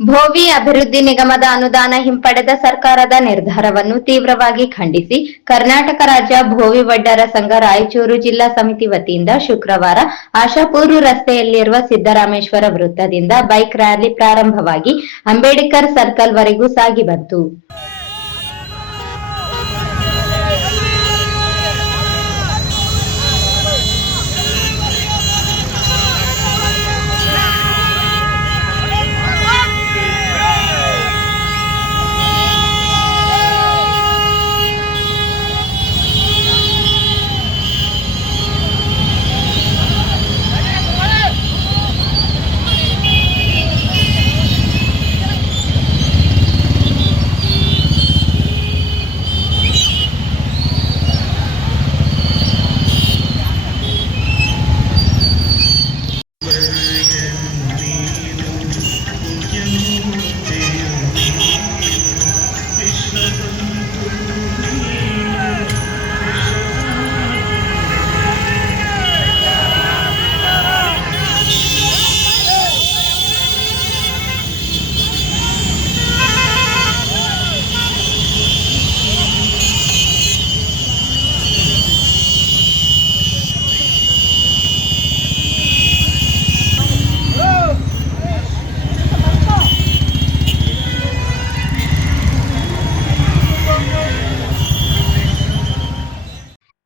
ಭೋವಿ ಅಭಿವೃದ್ಧಿ ನಿಗಮದ ಅನುದಾನ ಹಿಂಪಡೆದ ಸರ್ಕಾರದ ನಿರ್ಧಾರವನ್ನು ತೀವ್ರವಾಗಿ ಖಂಡಿಸಿ ಕರ್ನಾಟಕ ರಾಜ್ಯ ಭೋವಿ ವಡ್ಡರ ಸಂಘ ರಾಯಚೂರು ಜಿಲ್ಲಾ ಸಮಿತಿ ವತಿಯಿಂದ ಶುಕ್ರವಾರ ಆಶಾಪುರ ರಸ್ತೆಯಲ್ಲಿರುವ ಸಿದ್ದರಾಮೇಶ್ವರ ವೃತ್ತದಿಂದ ಬೈಕ್ ರ್ಯಾಲಿ ಪ್ರಾರಂಭವಾಗಿ ಅಂಬೇಡ್ಕರ್ ಸರ್ಕಲ್ ವರೆಗೂ ಸಾಗಿ ಬಂತು.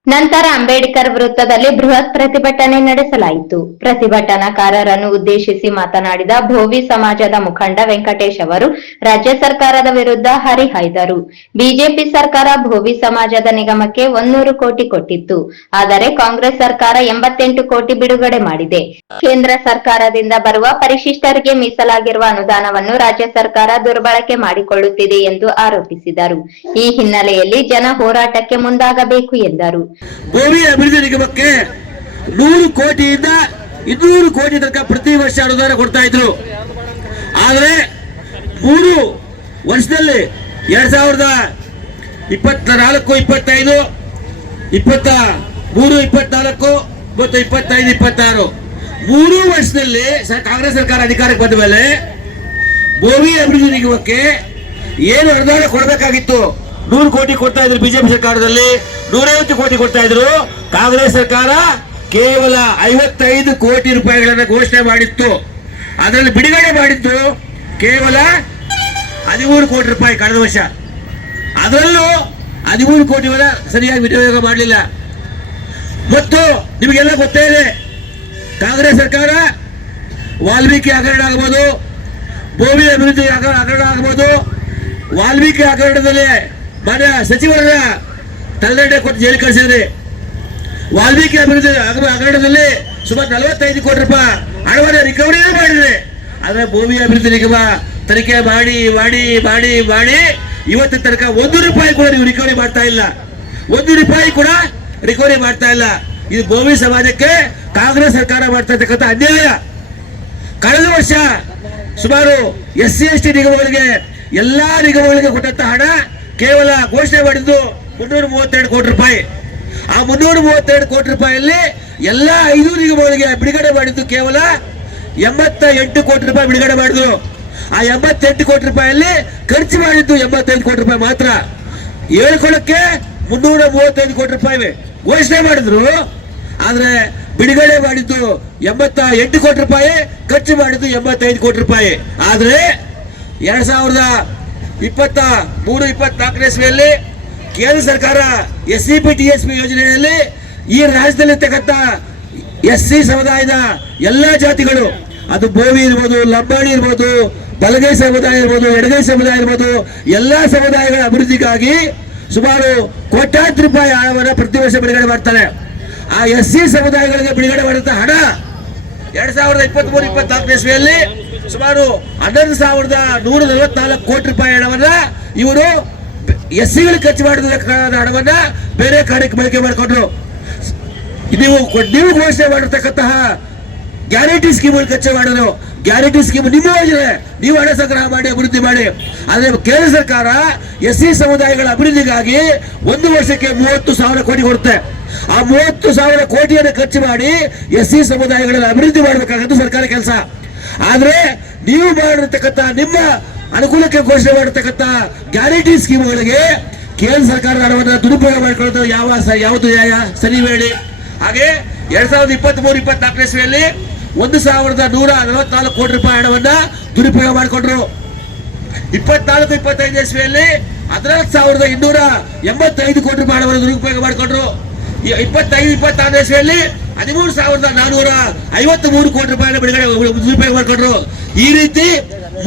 ನಂತರ ಅಂಬೇಡ್ಕರ್ ವೃತ್ತದಲ್ಲಿ ಬೃಹತ್ ಪ್ರತಿಭಟನೆ ನಡೆಸಲಾಯಿತು. ಪ್ರತಿಭಟನಾಕಾರರನ್ನು ಉದ್ದೇಶಿಸಿ ಮಾತನಾಡಿದ ಭೋವಿ ಸಮಾಜದ ಮುಖಂಡ ವೆಂಕಟೇಶ್ ಅವರು ರಾಜ್ಯ ಸರ್ಕಾರದ ವಿರುದ್ಧ ಹರಿಹಾಯ್ದರು. ಬಿಜೆಪಿ ಸರ್ಕಾರ ಭೋವಿ ಸಮಾಜದ ನಿಗಮಕ್ಕೆ 100 ಕೋಟಿ ಕೊಟ್ಟಿತ್ತು. ಆದರೆ ಕಾಂಗ್ರೆಸ್ ಸರ್ಕಾರ 88 ಕೋಟಿ ಬಿಡುಗಡೆ ಮಾಡಿದೆ. ಕೇಂದ್ರ ಸರ್ಕಾರದಿಂದ ಬರುವ ಪರಿಶಿಷ್ಟರಿಗೆ ಮೀಸಲಾಗಿರುವ ಅನುದಾನವನ್ನು ರಾಜ್ಯ ಸರ್ಕಾರ ದುರ್ಬಳಕೆ ಮಾಡಿಕೊಳ್ಳುತ್ತಿದೆ ಎಂದು ಆರೋಪಿಸಿದರು. ಈ ಹಿನ್ನೆಲೆಯಲ್ಲಿ ಜನ ಹೋರಾಟಕ್ಕೆ ಮುಂದಾಗಬೇಕು ಎಂದರು. ಭೋವಿ ಅಭಿವೃದ್ಧಿ ನಿಗಮಕ್ಕೆ 100 ಕೋಟಿಯಿಂದ 200 ಕೋಟಿ ತನಕ ಪ್ರತಿ ವರ್ಷ ಅನುದಾನ ಕೊಡ್ತಾ ಇದ್ರು. ಆದರೆ 3 ವರ್ಷದಲ್ಲಿ 2024, 25, 23, 24 ಮತ್ತು 25, 26 3 ವರ್ಷದಲ್ಲಿ ಕಾಂಗ್ರೆಸ್ ಸರ್ಕಾರ ಅಧಿಕಾರಕ್ಕೆ ಬಂದ ಮೇಲೆ ಭೋವಿ ಅಭಿವೃದ್ಧಿ ನಿಗಮಕ್ಕೆ ಏನು ಅನುದಾನ ಕೊಡಬೇಕಾಗಿತ್ತು 100 ಕೋಟಿ ಕೊಡ್ತಾ ಇದ್ರು. ಬಿಜೆಪಿ ಸರ್ಕಾರದಲ್ಲಿ 150 ಕೋಟಿ ಕೊಡ್ತಾ ಇದ್ರು. ಕಾಂಗ್ರೆಸ್ ಸರ್ಕಾರ ಕೇವಲ 55 ಕೋಟಿ ರೂಪಾಯಿಗಳನ್ನು ಘೋಷಣೆ ಮಾಡಿತ್ತು. ಅದರಲ್ಲಿ ಬಿಡುಗಡೆ ಮಾಡಿದ್ದು ಕೇವಲ 13 ಕೋಟಿ ರೂಪಾಯಿ ಕಳೆದ ವರ್ಷ. ಅದರಲ್ಲೂ 13 ಕೋಟಿಗಳ ಸರಿಯಾಗಿ ವಿನಿಯೋಗ ಮಾಡಲಿಲ್ಲ. ಮತ್ತು ನಿಮಗೆಲ್ಲ ಗೊತ್ತೇ ಇದೆ, ಕಾಂಗ್ರೆಸ್ ಸರ್ಕಾರ ವಾಲ್ಮೀಕಿ ಹಗರಣ ಆಗಬಹುದು, ಭೋವಿ ಅಭಿವೃದ್ಧಿ ಹಗರಣ ಆಗಬಹುದು. ವಾಲ್ಮೀಕಿ ಹಗರಣದಲ್ಲಿ ಮಾನ್ಯ ಸಚಿವರ ತಲೆದಂಡೆ ಕೊಟ್ಟು ಜೈಲು ಕಳಿಸಿದ್ರಿ. ವಾಲ್ಮೀಕಿ ಅಭಿವೃದ್ಧಿ ಹಗರಣದಲ್ಲಿ ಸುಮಾರು 45 ಕೋಟಿ ರೂಪಾಯಿ ಹಣವನ್ನು ರಿಕವರಿ ಮಾಡಿದ್ರೆ. ಆದ್ರೆ ಭೂಮಿ ಅಭಿವೃದ್ಧಿ ನಿಗಮ ತನಿಖೆ ಮಾಡಿ ಮಾಡಿ ಮಾಡಿ ಮಾಡಿ ಇವತ್ತು ತನಕ 1 ರೂಪಾಯಿ ಕೂಡ ನೀವು ರಿಕವರಿ ಮಾಡ್ತಾ ಇಲ್ಲ. 1 ರೂಪಾಯಿ ಕೂಡ ರಿಕವರಿ ಮಾಡ್ತಾ ಇಲ್ಲ. ಇದು ಭೂಮಿ ಸಮಾಜಕ್ಕೆ ಕಾಂಗ್ರೆಸ್ ಸರ್ಕಾರ ಮಾಡ್ತಾ ಇರ್ತಕ್ಕಂಥ ಅನ್ಯಾಯ. ಕಳೆದ ವರ್ಷ ಸುಮಾರು SC ST ನಿಗಮಗಳಿಗೆ ಎಲ್ಲಾ ನಿಗಮಗಳಿಗೆ ಕೊಟ್ಟಂತ ಹಣ ಕೇವಲ ಘೋಷಣೆ ಮಾಡಿದ್ದು 332 ಕೋಟಿ ರೂಪಾಯಿ. ಆ 332 ಕೋಟಿ ರೂಪಾಯಿಯಲ್ಲಿ ಎಲ್ಲಾ 5 ನಿಗಮಗಳಿಗೆ ಬಿಡುಗಡೆ ಮಾಡಿದ್ದು ಕೇವಲ 88 ಕೋಟಿ ರೂಪಾಯಿ ಬಿಡುಗಡೆ ಮಾಡಿದ್ರು. ಆ 88 ಕೋಟಿ ರೂಪಾಯಿಯಲ್ಲಿ ಖರ್ಚು ಮಾಡಿದ್ದು 85 ಕೋಟಿ ರೂಪಾಯಿ ಮಾತ್ರ. ಹೇಳ್ಕೊಳ್ಳಕ್ಕೆ 335 ಕೋಟಿ ರೂಪಾಯಿ ಘೋಷಣೆ ಮಾಡಿದ್ರು. ಆದ್ರೆ ಬಿಡುಗಡೆ ಮಾಡಿದ್ದು 88 ಕೋಟಿ ರೂಪಾಯಿ, ಖರ್ಚು ಮಾಡಿದ್ದು 85 ಕೋಟಿ ರೂಪಾಯಿ. ಆದ್ರೆ 2023-24 ಇಸ್ವಿಯಲ್ಲಿ ಕೇಂದ್ರ ಸರ್ಕಾರ SCP TSP ಯೋಜನೆಯಲ್ಲಿ ಈ ರಾಜ್ಯದಲ್ಲಿರ್ತಕ್ಕಂಥ SC ಸಮುದಾಯದ ಎಲ್ಲಾ ಜಾತಿಗಳು, ಅದು ಬೋವಿ ಇರ್ಬೋದು, ಲಂಬಾಣಿ ಇರ್ಬೋದು, ಬಲಗೈ ಸಮುದಾಯ ಇರ್ಬೋದು, ಎಡಗೈ ಸಮುದಾಯ ಇರ್ಬೋದು, ಎಲ್ಲಾ ಸಮುದಾಯಗಳ ಅಭಿವೃದ್ಧಿಗಾಗಿ ಸುಮಾರು ಕೋಟ್ಯಾಂತರ ರೂಪಾಯಿ ಹಣವನ್ನು ಪ್ರತಿ ವರ್ಷ ಬಿಡುಗಡೆ ಮಾಡ್ತಾರೆ. ಆ SC ಸಮುದಾಯಗಳಿಗೆ ಬಿಡುಗಡೆ ಮಾಡಿದಂತ ಹಣ 2023-24 ಇಸ್ವಿಯಲ್ಲಿ ಸುಮಾರು 11,144 ಕೋಟಿ ರೂಪಾಯಿ ಹಣವನ್ನ ಇವರು SCಗಳಿಗೆ ಖರ್ಚು ಮಾಡಿದ ಹಣವನ್ನ ಬೇರೆ ಕಾರ್ಯಕ್ಕೆ ಬಳಕೆ ಮಾಡಿಕೊಂಡ್ರು. ನೀವು ಘೋಷಣೆ ಮಾಡಿರ್ತಕ್ಕಂತಹ ಗ್ಯಾರಂಟಿ ಸ್ಕೀಮ್ ಖರ್ಚು ಮಾಡಿದ್ರು. ಗ್ಯಾರಂಟಿ ಸ್ಕೀಮ್ ನಿಮ್ಮ ಯೋಜನೆ, ನೀವು ಹಣ ಸಂಗ್ರಹ ಮಾಡಿ ಅಭಿವೃದ್ಧಿ ಮಾಡಿ. ಆದ್ರೆ ಕೇಂದ್ರ ಸರ್ಕಾರ SC ಸಮುದಾಯಗಳ ಅಭಿವೃದ್ಧಿಗಾಗಿ 1 ವರ್ಷಕ್ಕೆ 30,000 ಕೋಟಿ ಕೊಡುತ್ತೆ. ಆ 30,000 ಕೋಟಿಯನ್ನು ಖರ್ಚು ಮಾಡಿ SC ಸಮುದಾಯಗಳನ್ನು ಅಭಿವೃದ್ಧಿ ಮಾಡಬೇಕಾಗದ್ದು ಸರ್ಕಾರ ಕೆಲಸ. ಆದ್ರೆ ನೀವು ಮಾಡಿರ್ತಕ್ಕಂಥ ನಿಮ್ಮ ಅನುಕೂಲಕ್ಕೆ ಘೋಷಣೆ ಮಾಡಿರ್ತಕ್ಕಂಥ ಗ್ಯಾರಂಟಿ ಸ್ಕೀಮ್ಗಳಿಗೆ ಕೇಂದ್ರ ಸರ್ಕಾರದ ಹಣವನ್ನು ದುರುಪಯೋಗ ಮಾಡಿಕೊಳ್ಳೋದು ಯಾವುದು ನ್ಯಾಯ? ಸರಿ ಹೇಳಿ. ಹಾಗೆ 2023-24 ಇಸ್ವಿಯಲ್ಲಿ 1,144 ಕೋಟಿ ರೂಪಾಯಿ ಹಣವನ್ನ ದುರುಪಯೋಗ ಮಾಡಿಕೊಂಡ್ರು. 24-25 ಇಸ್ವಿಯಲ್ಲಿ 14,285 ಕೋಟಿ ರೂಪಾಯಿ ಹಣವನ್ನು ದುರುಪಯೋಗ ಮಾಡಿಕೊಂಡ್ರು. 25-26 ಇಸ್ವಿಯಲ್ಲಿ 13,453 ಕೋಟಿ ರೂಪಾಯಿ ಬಿಡುಗಡೆ ದುರುಪಯೋಗ ಮಾಡಿಕೊಂಡ್ರು. ಈ ರೀತಿ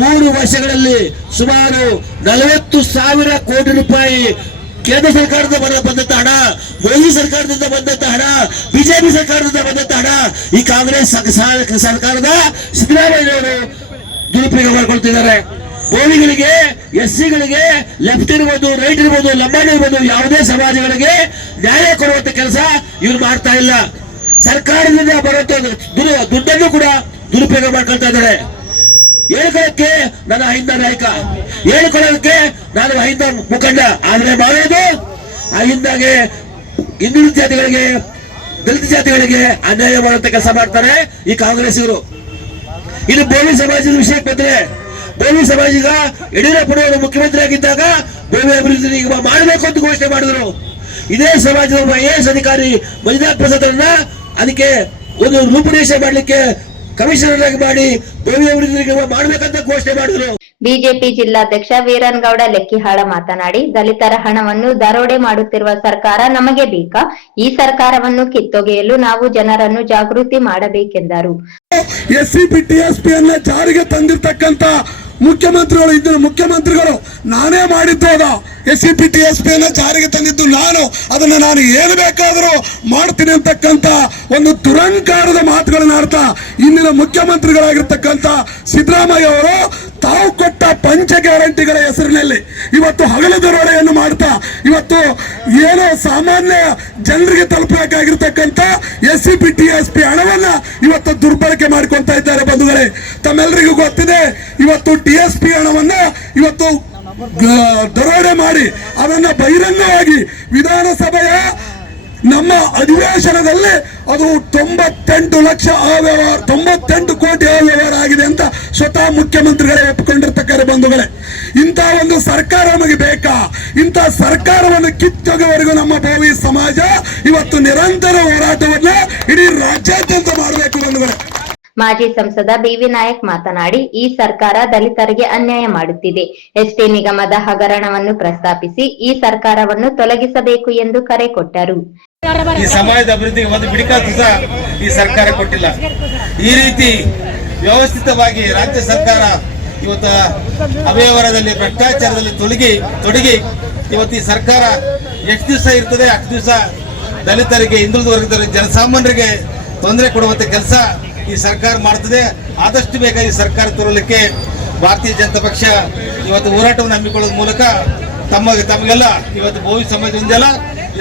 3 ವರ್ಷಗಳಲ್ಲಿ ಸುಮಾರು 40,000 ಕೋಟಿ ರೂಪಾಯಿ ಕೇಂದ್ರ ಸರ್ಕಾರದಿಂದ ಬಂದಂತ ಹಣ, ಮೋದಿ ಸರ್ಕಾರದಿಂದ ಬಂದಂತ ಹಣ, ಬಿಜೆಪಿ ಸರ್ಕಾರದಿಂದ ಬಂದಂತ ಹಣ ಈ ಕಾಂಗ್ರೆಸ್ ಸರ್ಕಾರದ ಸಿದ್ದರಾಮಯ್ಯವರು ದುರುಪಯೋಗ ಮಾಡಿಕೊಳ್ತಿದ್ದಾರೆ. ಬೋವಿಗಳಿಗೆ, ಎಸ್ಸಿಗಳಿಗೆ, ಲೆಫ್ಟ್ ಇರ್ಬೋದು, ರೈಟ್ ಇರ್ಬೋದು, ಲಂಬಾಣಿ ಇರ್ಬೋದು, ಯಾವುದೇ ಸಮಾಜಗಳಿಗೆ ನ್ಯಾಯ ಕೊಡುವಂತ ಕೆಲಸ ಇವ್ರು ಮಾಡ್ತಾ ಇಲ್ಲ. ಸರ್ಕಾರದಿಂದ ಬರುವಂತ ದುಡ್ಡನ್ನು ಕೂಡ ದುರುಪಯೋಗ ಮಾಡ್ಕೊಳ್ತಾ ಇದ್ದಾರೆ. ಹೇಳ್ಕೊಳ್ಳಕ್ಕೆ ನಾನು ಅಹಿಂದ ನಾಯಕ, ಹೇಳ್ಕೊಳ್ಳೋದಕ್ಕೆ ನಾನು ಅಹಿಂದ ಮುಖಂಡ, ಆದ್ರೆ ಮಾಡೋದು ಅಹಿಂದಾಗೆ ಹಿಂದುಳಿದ ಜಾತಿಗಳಿಗೆ, ದಲಿತ ಜಾತಿಗಳಿಗೆ ಅನ್ಯಾಯ ಮಾಡುವಂತ ಕೆಲಸ ಮಾಡ್ತಾರೆ ಈ ಕಾಂಗ್ರೆಸ್ಸಿಗರು. ಇದು ಬೋವಿ ಸಮಾಜದ ವಿಷಯಕ್ಕೆ ಬಂದ್ರೆ, ಬೋವಿ ಸಮಾಜ ಈಗ ಯಡಿಯೂರಪ್ಪನವರು ಮುಖ್ಯಮಂತ್ರಿ ಆಗಿದ್ದಾಗ ಬೋವಿ ಅಭಿವೃದ್ಧಿ ಮಾಡಬೇಕು ಅಂತ ಘೋಷಣೆ ಮಾಡಿದ್ರು. ಇದೇ ಸಮಾಜದ IAS ಅಧಿಕಾರಿ ಮಂಜುನಾಥ್ ಪ್ರಸಾದ್ ಅವರನ್ನ ಅದಕ್ಕೆ ಒಂದು ರೂಪುರೇಷೆ ಮಾಡಲಿಕ್ಕೆ ಕಮಿಷನರ್ ಆಗಿ ಮಾಡಿ ಬೋವಿ ಅಭಿವೃದ್ಧಿ ಮಾಡಬೇಕಂತ ಘೋಷಣೆ ಮಾಡಿದ್ರು. ಬಿಜೆಪಿ ಜಿಲ್ಲಾಧ್ಯಕ್ಷ ವೀರನಗೌಡ ಲೆಕ್ಕಿಹಾಳ ಮಾತನಾಡಿ, ದಲಿತರ ಹಣವನ್ನು ದರೋಡೆ ಮಾಡುತ್ತಿರುವ ಸರ್ಕಾರ ನಮಗೆ ಬೇಕಾ? ಈ ಸರ್ಕಾರವನ್ನು ಕಿತ್ತೊಗೆಯಲು ನಾವು ಜನರನ್ನು ಜಾಗೃತಿ ಮಾಡಬೇಕೆಂದರು. SCP TSP ಅನ್ನ ಜಾರಿಗೆ ತಂದಿರತಕ್ಕಂತ ಮುಖ್ಯಮಂತ್ರಿಗಳು ಇದ್ದರು. ಮುಖ್ಯಮಂತ್ರಿಗಳು ನಾನೇ ಮಾಡಿದ್ದು ಅದ SCP TSP ಅನ್ನ ಜಾರಿಗೆ ತಂದಿದ್ದು ನಾನು, ಅದನ್ನ ನಾನು ಏನು ಬೇಕಾದರೂ ಮಾಡ್ತೀನಿ ಅಂತಕ್ಕಂಥ ಒಂದು ದುರಂಕಾರದ ಮಾತುಗಳನ್ನ ಆಡ್ತಾ ಇಂದಿನ ಮುಖ್ಯಮಂತ್ರಿಗಳಾಗಿರ್ತಕ್ಕಂಥ ಸಿದ್ದರಾಮಯ್ಯ ಅವರು ತಾವು ಕೊಟ್ಟ ಪಂಚ ಗ್ಯಾರಂಟಿಗಳ ಹೆಸರಿನಲ್ಲಿ ಇವತ್ತು ಹಗಲು ದರೋಡೆಯನ್ನು ಮಾಡ್ತಾ ಇವತ್ತು ಏನೋ ಸಾಮಾನ್ಯ ಜನರಿಗೆ ತಲುಪಬೇಕಾಗಿರ್ತಕ್ಕಂಥ SCP TSP ಹಣವನ್ನ ಇವತ್ತು ದುರ್ಬಳಕೆ ಮಾಡ್ಕೊಳ್ತಾ ಇದ್ದಾರೆ. ಬಂಧುಗಳೇ, ತಮ್ಮೆಲ್ಲರಿಗೂ ಗೊತ್ತಿದೆ, ಇವತ್ತು TSP ಹಣವನ್ನ ಇವತ್ತು ದರೋಡೆ ಮಾಡಿ ಅದನ್ನ ಬಹಿರಂಗವಾಗಿ ವಿಧಾನಸಭೆಯ ನಮ್ಮ ಅಧಿವೇಶನದಲ್ಲಿ ಅದು 98 ಲಕ್ಷ ಅವ್ಯವಹಾರ, 98 ಕೋಟಿ ಅವ್ಯವಹಾರ ಆಗಿದೆ ಅಂತ ಸ್ವತಃ ಮುಖ್ಯಮಂತ್ರಿಗಳೇ ಒಪ್ಪಿಕೊಂಡಿರ್ತಕ್ಕಂಥ ಬಂಧುಗಳೇ, ಇಂಥ ಒಂದು ಸರ್ಕಾರ ನಮಗೆ ಬೇಕಾ? ಇಂಥ ಸರ್ಕಾರವನ್ನು ಕಿತ್ತೊಗೆವರೆಗೂ ನಮ್ಮ ಬೋವಿ ಸಮಾಜ ಇವತ್ತು ನಿರಂತರ ಹೋರಾಟವನ್ನ ಇಡೀ ರಾಜ್ಯಾದ್ಯಂತ ಮಾಡಬೇಕು ಬಂಧುಗಳೇ. ಮಾಜಿ ಸಂಸದ BV ನಾಯಕ್ ಮಾತನಾಡಿ, ಈ ಸರ್ಕಾರ ದಲಿತರಿಗೆ ಅನ್ಯಾಯ ಮಾಡುತ್ತಿದೆ. ST ನಿಗಮದ ಹಗರಣವನ್ನು ಪ್ರಸ್ತಾಪಿಸಿ ಈ ಸರ್ಕಾರವನ್ನು ತೊಲಗಿಸಬೇಕು ಎಂದು ಕರೆ ಕೊಟ್ಟರು. ಈ ಸಮಾಜದ ಅಭಿವೃದ್ಧಿಗೆ ಒಂದು ಬಿಡಿಕಾಸು ಸಹ ಈ ಸರ್ಕಾರ ಕೊಟ್ಟಿಲ್ಲ. ಈ ರೀತಿ ವ್ಯವಸ್ಥಿತವಾಗಿ ರಾಜ್ಯ ಸರ್ಕಾರ ಇವತ್ತು ಅವ್ಯವಹಾರದಲ್ಲಿ, ಭ್ರಷ್ಟಾಚಾರದಲ್ಲಿ ತೊಡಗಿ ಇವತ್ತು ಈ ಸರ್ಕಾರ ಎಷ್ಟು ದಿವಸ ಇರ್ತದೆ ಅಷ್ಟು ದಿವಸ ದಲಿತರಿಗೆ, ಹಿಂದುಳಿದ ವರ್ಗದವರಿಗೆ, ಜನಸಾಮಾನ್ಯರಿಗೆ ತೊಂದರೆ ಕೊಡುವಂತ ಕೆಲಸ ಈ ಸರ್ಕಾರ ಮಾಡ್ತದೆ. ಆದಷ್ಟು ಬೇಗ ಈ ಸರ್ಕಾರ ತರಲಿಕ್ಕೆ ಭಾರತೀಯ ಜನತಾ ಪಕ್ಷ ಇವತ್ತು ಹೋರಾಟವನ್ನು ಹಮ್ಮಿಕೊಳ್ಳೋದ್ರ ಮೂಲಕ ತಮಗೆಲ್ಲ ಇವತ್ತು ಬೋವಿ ಸಮಾಜದಿಂದೆಲ್ಲ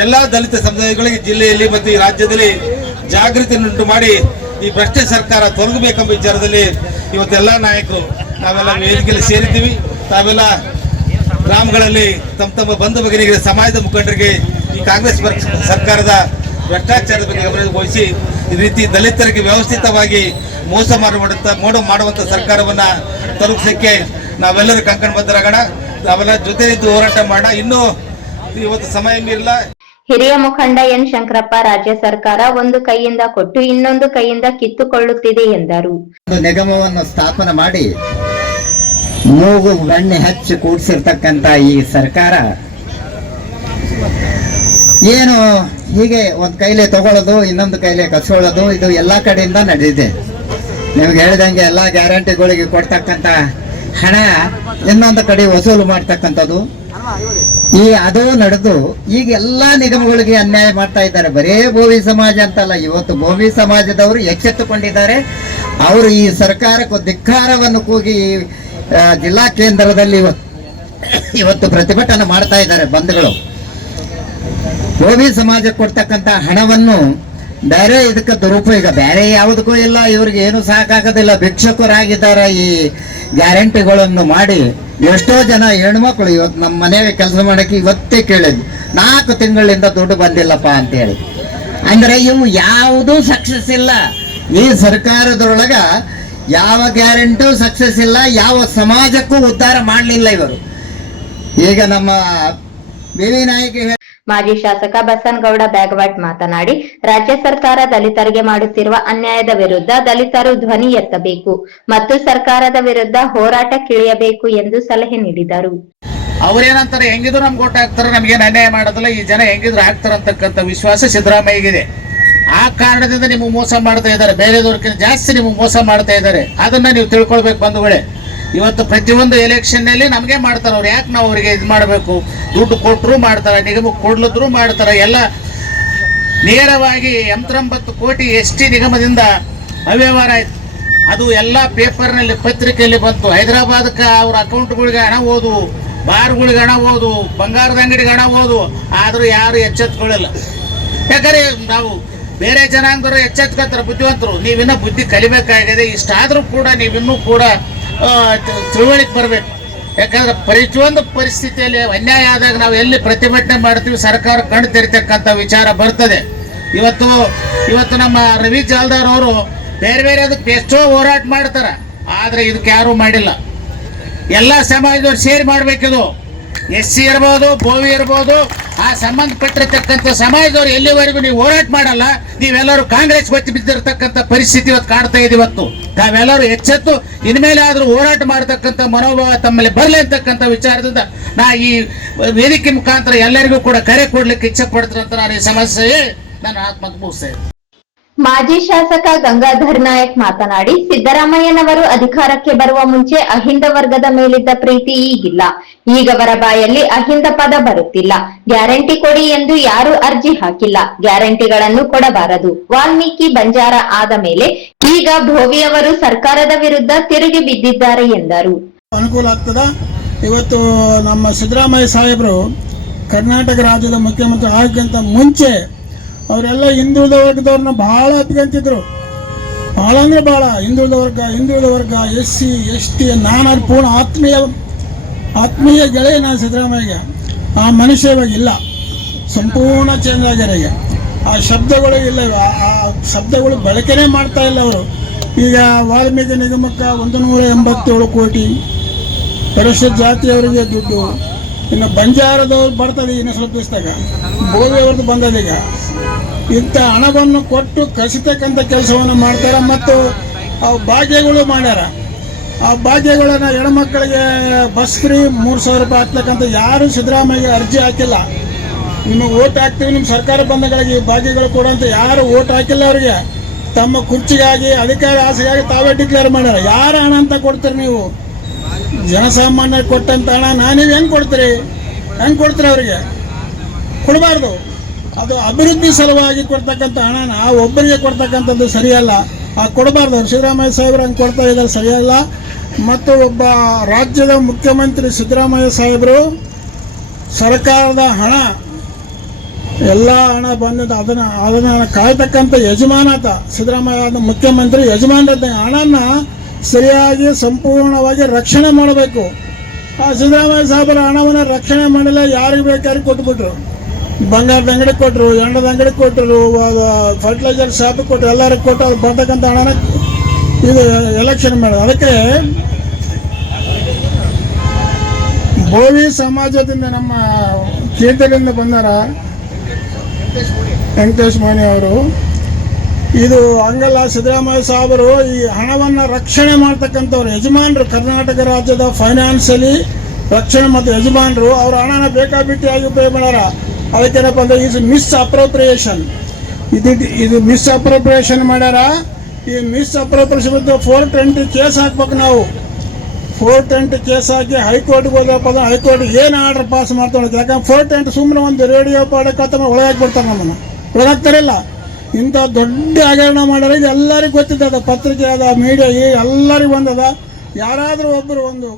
ಎಲ್ಲಾ ದಲಿತ ಸಮುದಾಯಗಳಿಗೆ ಜಿಲ್ಲೆಯಲ್ಲಿ ಮತ್ತು ಈ ರಾಜ್ಯದಲ್ಲಿ ಜಾಗೃತಿಯನ್ನುಂಟು ಮಾಡಿ ಈ ಭ್ರಷ್ಟ ಸರ್ಕಾರ ತೊಲಗಬೇಕೆಂಬ ವಿಚಾರದಲ್ಲಿ ಇವತ್ತೆಲ್ಲ ನಾಯಕರು ನಾವೆಲ್ಲ ವೇದಿಕೆಯಲ್ಲಿ ಸೇರಿದ್ದೀವಿ. ತಾವೆಲ್ಲ ಗ್ರಾಮಗಳಲ್ಲಿ ತಮ್ಮ ಬಂಧು ಭಗಿನಿಗೆ, ಸಮಾಜದ ಮುಖಂಡರಿಗೆ ಈ ಕಾಂಗ್ರೆಸ್ ಸರ್ಕಾರದ ಭ್ರಷ್ಟಾಚಾರದ ಬಗ್ಗೆ ಗಮನ ವಹಿಸಿ ಈ ರೀತಿ ದಲಿತರಿಗೆ ವ್ಯವಸ್ಥಿತವಾಗಿ ಮೋಸ ಮಾಡುವಂತ ಸರ್ಕಾರವನ್ನ ತಲುಪಿಸಕ್ಕೆ ನಾವೆಲ್ಲರೂ ಕಂಕಣಬದ್ಧರಾಗೋಣ. ನಾವೆಲ್ಲ ಜೊತೆ ಇದ್ದು ಹೋರಾಟ ಮಾಡೋಣ. ಇನ್ನೂ ಇವತ್ತು ಸಮಯ ಮೀರಿಲ್ಲ. ಹಿರಿಯ ಮುಖಂಡ ಎನ್ ಶಂಕರಪ್ಪ, ರಾಜ್ಯ ಸರ್ಕಾರ ಒಂದು ಕೈಯಿಂದ ಕೊಟ್ಟು ಇನ್ನೊಂದು ಕೈಯಿಂದ ಕಿತ್ತುಕೊಳ್ಳುತ್ತಿದೆ ಎಂದರು. ನಿಗಮವನ್ನು ಸ್ಥಾಪನೆ ಮಾಡಿ ಮೂಗು ಗಣ್ಣೆ ಹಚ್ಚಿ ಕೂಡಿಸಿರ್ತಕ್ಕಂಥ ಈ ಸರ್ಕಾರ ಏನು ಹೀಗೆ ಒಂದ್ ಕೈಲೇ ತಗೊಳ್ಳೋದು, ಇನ್ನೊಂದು ಕೈಲೇ ಕಸ್ಕೊಳ್ಳೋದು, ಇದು ಎಲ್ಲಾ ಕಡೆಯಿಂದ ನಡೆದಿದೆ. ನಿಮ್ಗೆ ಹೇಳಿದಂಗೆ ಎಲ್ಲಾ ಗ್ಯಾರಂಟಿಗಳಿಗೆ ಕೊಡ್ತಕ್ಕಂಥ ಹಣ ಇನ್ನೊಂದು ಕಡೆ ವಸೂಲು ಮಾಡ್ತಕ್ಕಂಥದ್ದು ಅದು ನಡೆದು ಈಗ ಎಲ್ಲಾ ನಿಗಮಗಳಿಗೆ ಅನ್ಯಾಯ ಮಾಡ್ತಾ ಇದ್ದಾರೆ. ಬರೇ ಬೋವಿ ಸಮಾಜ ಅಂತಲ್ಲ, ಇವತ್ತು ಬೋವಿ ಸಮಾಜದವರು ಎಚ್ಚೆತ್ತುಕೊಂಡಿದ್ದಾರೆ. ಅವರು ಈ ಸರ್ಕಾರಕ್ಕೂ ಧಿಕ್ಕಾರವನ್ನು ಕೂಗಿ ಜಿಲ್ಲಾ ಕೇಂದ್ರದಲ್ಲಿ ಇವತ್ತು ಪ್ರತಿಭಟನೆ ಮಾಡ್ತಾ ಇದ್ದಾರೆ ಬಂಧುಗಳು. ಬೋವಿ ಸಮಾಜಕ್ಕೆ ಕೊಡ್ತಕ್ಕಂಥ ಹಣವನ್ನು ಬೇರೆ ಇದಕ್ಕೆ ದುರುಪಯೋಗ, ಬೇರೆ ಯಾವುದಕ್ಕೂ ಇಲ್ಲ. ಇವ್ರಿಗೆ ಏನು ಸಾಕಾಗೋದಿಲ್ಲ, ಭಿಕ್ಷುಕರಾಗಿದ್ದಾರೆ. ಈ ಗ್ಯಾರಂಟಿಗಳನ್ನು ಮಾಡಿ ಎಷ್ಟೋ ಜನ ಹೆಣ್ಮಕ್ಳು ಇವತ್ತು ನಮ್ಮ ಮನೆಗೆ ಕೆಲಸ ಮಾಡಕ್ಕೆ ಇವತ್ತೇ ಕೇಳಿದ್ವಿ, 4 ತಿಂಗಳಿಂದ ದುಡ್ಡು ಬಂದಿಲ್ಲಪ್ಪ ಅಂತೇಳಿ. ಅಂದ್ರೆ ಇವು ಯಾವುದೂ ಸಕ್ಸಸ್ ಇಲ್ಲ. ಈ ಸರ್ಕಾರದೊಳಗ ಯಾವ ಗ್ಯಾರಂಟಿಯೂ ಸಕ್ಸಸ್ ಇಲ್ಲ, ಯಾವ ಸಮಾಜಕ್ಕೂ ಉದ್ಧಾರ ಮಾಡಲಿಲ್ಲ ಇವರು. ಈಗ ನಮ್ಮ ಬೇವಿ ನಾಯಕಿ ಮಾಜಿ ಶಾಸಕ ಬಸನಗೌಡ ಬ್ಯಾಗವಾಟ್ ಮಾತನಾಡಿ, ರಾಜ್ಯ ಸರ್ಕಾರ ದಲಿತರಿಗೆ ಮಾಡುತ್ತಿರುವ ಅನ್ಯಾಯದ ವಿರುದ್ಧ ದಲಿತರು ಧ್ವನಿ ಎತ್ತಬೇಕು ಮತ್ತು ಸರ್ಕಾರದ ವಿರುದ್ಧ ಹೋರಾಟಕ್ಕಿಳಿಯಬೇಕು ಎಂದು ಸಲಹೆ ನೀಡಿದರು. ಅವ್ರೇನಂತಾರೆ, ಹೆಂಗಿದ್ರು ನಮ್ಗೆ ಓಟ್ ಹಾಕ್ತಾರೆ, ನಮ್ಗೇನು ಅನ್ಯಾಯ ಮಾಡೋದಿಲ್ಲ, ಈ ಜನ ಹೆಂಗಿದ್ರು ಹಾಕ್ತಾರೆ ಅಂತಕ್ಕಂಥ ವಿಶ್ವಾಸ ಸಿದ್ದರಾಮಯ್ಯಗಿದೆ. ಆ ಕಾರಣದಿಂದ ನಿಮಗೆ ಮೋಸ ಮಾಡ್ತಾ ಇದ್ದಾರೆ, ಬೇರೆದವ್ರಕ್ಕಿಂತ ಜಾಸ್ತಿ ನಿಮಗೆ ಮೋಸ ಮಾಡ್ತಾ ಇದ್ದಾರೆ. ಅದನ್ನ ನೀವು ತಿಳ್ಕೊಳ್ಬೇಕು ಬಂಧುಗಳೇ. ಇವತ್ತು ಪ್ರತಿಯೊಂದು ಎಲೆಕ್ಷನ್ ನಲ್ಲಿ ನಮಗೆ ಮಾಡ್ತಾರೆ ಅವ್ರು. ಯಾಕೆ ನಾವು ಅವರಿಗೆ ಇದು ಮಾಡಬೇಕು? ದುಡ್ಡು ಕೊಟ್ಟರು ಮಾಡ್ತಾರೆ, ನಿಗಮಕ್ಕೆ ಕೊಡ್ಲಿದ್ರು ಮಾಡ್ತಾರೆ. ಎಲ್ಲ ನೇರವಾಗಿ 89 ಕೋಟಿ ST ನಿಗಮದಿಂದ ಅವ್ಯವಹಾರ ಆಯ್ತು. ಅದು ಎಲ್ಲ ಪೇಪರ್ನಲ್ಲಿ ಪತ್ರಿಕೆಯಲ್ಲಿ ಬಂತು. ಹೈದರಾಬಾದ್ಗೆ ಅವ್ರ ಅಕೌಂಟ್ಗಳಿಗೆ ಹಣ ಹೋದು, ಬಾರ್ಗಳಿಗೆ ಹಣ ಹೋದು, ಬಂಗಾರದ ಅಂಗಡಿಗೆ ಹಣ ಹೋದು. ಆದರೂ ಯಾರು ಎಚ್ಚೆತ್ಕೊಳ್ಳಿಲ್ಲ. ಯಾಕಂದ್ರೆ ನಾವು ಬೇರೆ ಜನಾಂಗದವರು ಎಚ್ಚೆತ್ಕೊತಾರೆ, ಬುದ್ಧಿವಂತರು. ನೀವಿನ್ನೂ ಬುದ್ಧಿ ಕಲಿಬೇಕಾಗಿದೆ. ಇಷ್ಟಾದರೂ ಕೂಡ ನೀವಿನ್ನೂ ಕೂಡ ತಿಳುವಳಿಕೆ ಬರಬೇಕು. ಯಾಕಂದ್ರೆ ಪ್ರತಿಯೊಂದು ಪರಿಸ್ಥಿತಿಯಲ್ಲಿ ಅನ್ಯಾಯ ಆದಾಗ ನಾವು ಎಲ್ಲಿ ಪ್ರತಿಭಟನೆ ಮಾಡ್ತೀವಿ, ಸರ್ಕಾರ ಕಣ್ಣು ತೆರಿತಕ್ಕಂಥ ವಿಚಾರ ಬರ್ತದೆ. ಇವತ್ತು ನಮ್ಮ ರವಿ ಜಾಲ್ದಾರ್ ಅವರು ಬೇರೆ ಅದಕ್ಕೆ ಎಷ್ಟೋ ಹೋರಾಟ ಮಾಡ್ತಾರೆ, ಆದರೆ ಇದಕ್ಕೆ ಯಾರೂ ಮಾಡಿಲ್ಲ. ಎಲ್ಲ ಸಮಾಜದವ್ರು ಸೇರಿ ಮಾಡಬೇಕಿದು. SC ಇರ್ಬೋದು, ಬೋವಿ ಇರ್ಬೋದು, ಆ ಸಂಬಂಧಪಟ್ಟಿರ್ತಕ್ಕಂಥ ಸಮಾಜದವ್ರು ಎಲ್ಲಿವರೆಗೂ ನೀವು ಹೋರಾಟ ಮಾಡಲ್ಲ, ನೀವೆಲ್ಲರೂ ಕಾಂಗ್ರೆಸ್ ಬತ್ತಿ ಬಿದ್ದಿರ್ತಕ್ಕಂಥ ಪರಿಸ್ಥಿತಿ ಇವತ್ತು ಕಾಡ್ತಾ ಇದೆ. ಇವತ್ತು ತಾವೆಲ್ಲರೂ ಎಚ್ಚೆತ್ತು ಇನ್ಮೇಲೆ ಆದ್ರೂ ಹೋರಾಟ ಮಾಡತಕ್ಕಂಥ ಮನೋಭಾವ ತಮ್ಮಲ್ಲಿ ಬರಲಿ ಅಂತಕ್ಕಂಥ ವಿಚಾರದಿಂದ ನಾ ಈ ವೇದಿಕೆ ಮುಖಾಂತರ ಎಲ್ಲರಿಗೂ ಕೂಡ ಕರೆ ಕೊಡ್ಲಿಕ್ಕೆ ಇಚ್ಛೆ ಪಡ್ತಾರೆ ಅಂತ ನಾನು ಈ ಸಮಸ್ಯೆ ನಾನು ಆತ್ಮಕ್ಕೆ ಮುಗಿಸ್ತೇ ಇದ್ದೀನಿ. ಮಾಜಿ ಶಾಸಕ ಗಂಗಾಧರ್ ನಾಯಕ್ ಮಾತನಾಡಿ, ಸಿದ್ದರಾಮಯ್ಯನವರು ಅಧಿಕಾರಕ್ಕೆ ಬರುವ ಮುಂಚೆ ಅಹಿಂದ ವರ್ಗದ ಮೇಲಿದ್ದ ಪ್ರೀತಿ ಈಗಿಲ್ಲ. ಈಗವರ ಬಾಯಲ್ಲಿ ಅಹಿಂದ ಪದ ಬರುತ್ತಿಲ್ಲ. ಗ್ಯಾರಂಟಿ ಕೊಡಿ ಎಂದು ಯಾರು ಅರ್ಜಿ ಹಾಕಿಲ್ಲ. ಗ್ಯಾರಂಟಿಗಳನ್ನು ಕೊಡಬಾರದು. ವಾಲ್ಮೀಕಿ ಬಂಜಾರ ಆದ ಮೇಲೆ ಈಗ ಭೋವಿಯವರು ಸರ್ಕಾರದ ವಿರುದ್ಧ ತಿರುಗಿ ಬಿದ್ದಿದ್ದಾರೆ ಎಂದರು. ಅನುಕೂಲ ಆಗ್ತದ. ಇವತ್ತು ನಮ್ಮ ಸಿದ್ದರಾಮಯ್ಯ ಸಾಹೇಬರು ಕರ್ನಾಟಕ ರಾಜ್ಯದ ಮುಖ್ಯಮಂತ್ರಿ ಆಗಕ್ಕಿಂತ ಮುಂಚೆ ಅವರೆಲ್ಲ ಹಿಂದುಳಿದ ವರ್ಗದವ್ರನ್ನ ಬಹಳ ಅಪ್ಕೊಂತಿದ್ರು. ಭಾಳ ಅಂದ್ರೆ ಭಾಳ ಹಿಂದುಳಿದ ವರ್ಗ SC ST ನಾನು ಅವ್ರ ಪೂರ್ಣ ಆತ್ಮೀಯ ಗೆಳೆಯ ನಾನು ಸಿದ್ದರಾಮಯ್ಯಗೆ. ಆ ಮನುಷ್ಯ ಇವಾಗ ಇಲ್ಲ, ಸಂಪೂರ್ಣ ಚೇಂಜ್ ಆಗ್ಯಾರ. ಈಗ ಆ ಶಬ್ದಗಳು ಇಲ್ಲ, ಆ ಶಬ್ದಗಳು ಬಳಕೆನೇ ಮಾಡ್ತಾ ಇಲ್ಲ ಅವರು. ಈಗ ವಾಲ್ಮೀಕಿ ನಿಗಮಕ್ಕೆ 187 ಕೋಟಿ, ಪರಿಶಿಷ್ಟ ಜಾತಿಯವರಿಗೆ ದುಡ್ಡು, ಇನ್ನು ಬಂಜಾರದವ್ರು ಬರ್ತದೆ ಇನ್ನು ಸ್ವಲ್ಪ ದಿವಸದಾಗ, ಬೋವಿಯವ್ರದ್ದು ಬಂದದೀಗ. ಇಂಥ ಹಣವನ್ನು ಕೊಟ್ಟು ಕಸಿತಕ್ಕಂಥ ಕೆಲಸವನ್ನು ಮಾಡ್ತಾರೆ. ಮತ್ತು ಆ ಭಾಗ್ಯಗಳು ಮಾಡ್ಯಾರ. ಆ ಭಾಗ್ಯಗಳನ್ನು ಹೆಣ್ಮಕ್ಳಿಗೆ ಬಸ್ ಫ್ರೀ 3,000 ರೂಪಾಯಿ ಹಾಕ್ತಕ್ಕಂಥ ಯಾರು ಸಿದ್ದರಾಮಯ್ಯ ಅರ್ಜಿ ಹಾಕಿಲ್ಲ. ನಿಮಗೆ ಓಟ್ ಹಾಕ್ತೀವಿ, ನಿಮ್ಮ ಸರ್ಕಾರ ಬಂಧಗಳಿಗೆ ಭಾಗ್ಯಗಳು ಕೊಡುವಂತ ಯಾರು ಓಟ್ ಹಾಕಿಲ್ಲ. ಅವರಿಗೆ ತಮ್ಮ ಕುರ್ಚಿಗಾಗಿ ಅಧಿಕಾರ ಆಸೆಗಾಗಿ ತಾವೇ ಡಿಕ್ಲೇರ್ ಮಾಡ್ಯಾರ. ಯಾರ ಹಣ ಅಂತ ಕೊಡ್ತೀರಿ ನೀವು? ಜನಸಾಮಾನ್ಯರಿಗೆ ಕೊಟ್ಟಂತ ಹಣ ನೀವು ಹೆಂಗೆ ಕೊಡ್ತೀರಿ ಅವರಿಗೆ? ಕೊಡಬಾರ್ದು. ಅದು ಅಭಿವೃದ್ಧಿ ಸಲುವಾಗಿ ಕೊಡ್ತಕ್ಕಂಥ ಹಣನ ಒಬ್ಬರಿಗೆ ಕೊಡ್ತಕ್ಕಂಥದ್ದು ಸರಿಯಲ್ಲ. ಆ ಕೊಡಬಾರ್ದು. ಸಿದ್ದರಾಮಯ್ಯ ಸಾಹೇಬರು ಹಂಗೆ ಕೊಡ್ತಾ ಇದ್ದಾರೆ, ಸರಿಯಲ್ಲ. ಮತ್ತು ಒಬ್ಬ ರಾಜ್ಯದ ಮುಖ್ಯಮಂತ್ರಿ ಸಿದ್ದರಾಮಯ್ಯ ಸಾಹೇಬರು ಸರ್ಕಾರದ ಹಣ ಎಲ್ಲ ಹಣ ಬಂದದ್ದು ಅದನ್ನು ಕಾಯ್ತಕ್ಕಂಥ ಯಜಮಾನತ ಸಿದ್ದರಾಮಯ್ಯ ಮುಖ್ಯಮಂತ್ರಿ ಯಜಮಾನದ ಹಣನ ಸರಿಯಾಗಿ ಸಂಪೂರ್ಣವಾಗಿ ರಕ್ಷಣೆ ಮಾಡಬೇಕು. ಆ ಸಿದ್ದರಾಮಯ್ಯ ಸಾಹೇಬರ ಹಣವನ್ನು ರಕ್ಷಣೆ ಮಾಡಿಲ್ಲ. ಯಾರಿಗೆ ಬೇಕಾದ್ರೆ ಕೊಟ್ಬಿಟ್ರು. ಬಂಗಾರದ ಅಂಗಡಿ ಕೊಟ್ಟರು, ಎಣ್ಣದ ಅಂಗಡಿ ಕೊಟ್ಟರು, ಫರ್ಟಿಲೈಸರ್ ಶಾಪ್ ಕೊಟ್ಟರು, ಎಲ್ಲರಿಗೂ ಕೊಟ್ಟು ಅದು ಬರ್ತಕ್ಕಂಥ ಹಣನ ಇದು ಎಲೆಕ್ಷನ್ ಮಾಡೋದು. ಅದಕ್ಕೆ ಬೋವಿ ಸಮಾಜದಿಂದ ನಮ್ಮ ಕೇಂದ್ರದಿಂದ ಬಂದಾರ ವೆಂಕಟೇಶ್ ಮೋನಿ ಅವರು. ಇದು ಹಂಗಲ್ಲ, ಸಿದ್ದರಾಮಯ್ಯ ಸಾಹೇಬರು ಈ ಹಣವನ್ನು ರಕ್ಷಣೆ ಮಾಡ್ತಕ್ಕಂಥವ್ರು ಯಜಮಾನರು. ಕರ್ನಾಟಕ ರಾಜ್ಯದ ಫೈನಾನ್ಷಿಯಲಿ ರಕ್ಷಣೆ ಮತ್ತು ಯಜಮಾನರು ಅವ್ರ ಹಣನ ಬೇಕಾಬಿಟ್ಟಿಯಾಗಿ ಉಪಯೋಗ ಮಾಡ್ಯಾರ. ಅದಕ್ಕೇನಪ್ಪ ಅಂದರೆ ಇದು ಮಿಸ್ ಅಪ್ರೋಪ್ರಿಯೇಷನ್. ಇದು ಮಿಸ್ ಅಪ್ರೋಪ್ರಿಯೇಷನ್ ಮಾಡ್ಯಾರ. ಈ ಮಿಸ್ ಅಪ್ರೋಪ್ರಿಯೇಷನ್ 420 ಕೇಸ್ ಹಾಕ್ಬೇಕು ನಾವು. 420 ಕೇಸ್ ಹಾಕಿ ಹೈಕೋರ್ಟ್ಗೆ ಹೋದಪ್ಪ ಅಂದ್ರೆ ಹೈಕೋರ್ಟ್ ಏನು ಆರ್ಡರ್ ಪಾಸ್ ಮಾಡ್ತಾರೆ. ಯಾಕಂದ್ರೆ 420 ಸುಮ್ಮನೆ ಒಂದು ರೇಡಿಯೋ ಪಾಡಕ್ಕೆ ಒಳಗಾಕ್ಬಿಡ್ತಾರೆ, ನಮ್ಮನ್ನು ಒಳಗಾಗ್ತಾರಿಲ್ಲ. ಇಂಥ ದೊಡ್ಡ ಹಗರಣ ಮಾಡ್ಯಾರ. ಇದು ಎಲ್ಲರಿಗೂ ಗೊತ್ತಿದೆ. ಅದು ಪತ್ರಿಕೆ ಅದ, ಮೀಡಿಯಾ ಎಲ್ಲರಿಗೂ ಬಂದದ. ಯಾರಾದರೂ ಒಬ್ಬರು ಒಂದು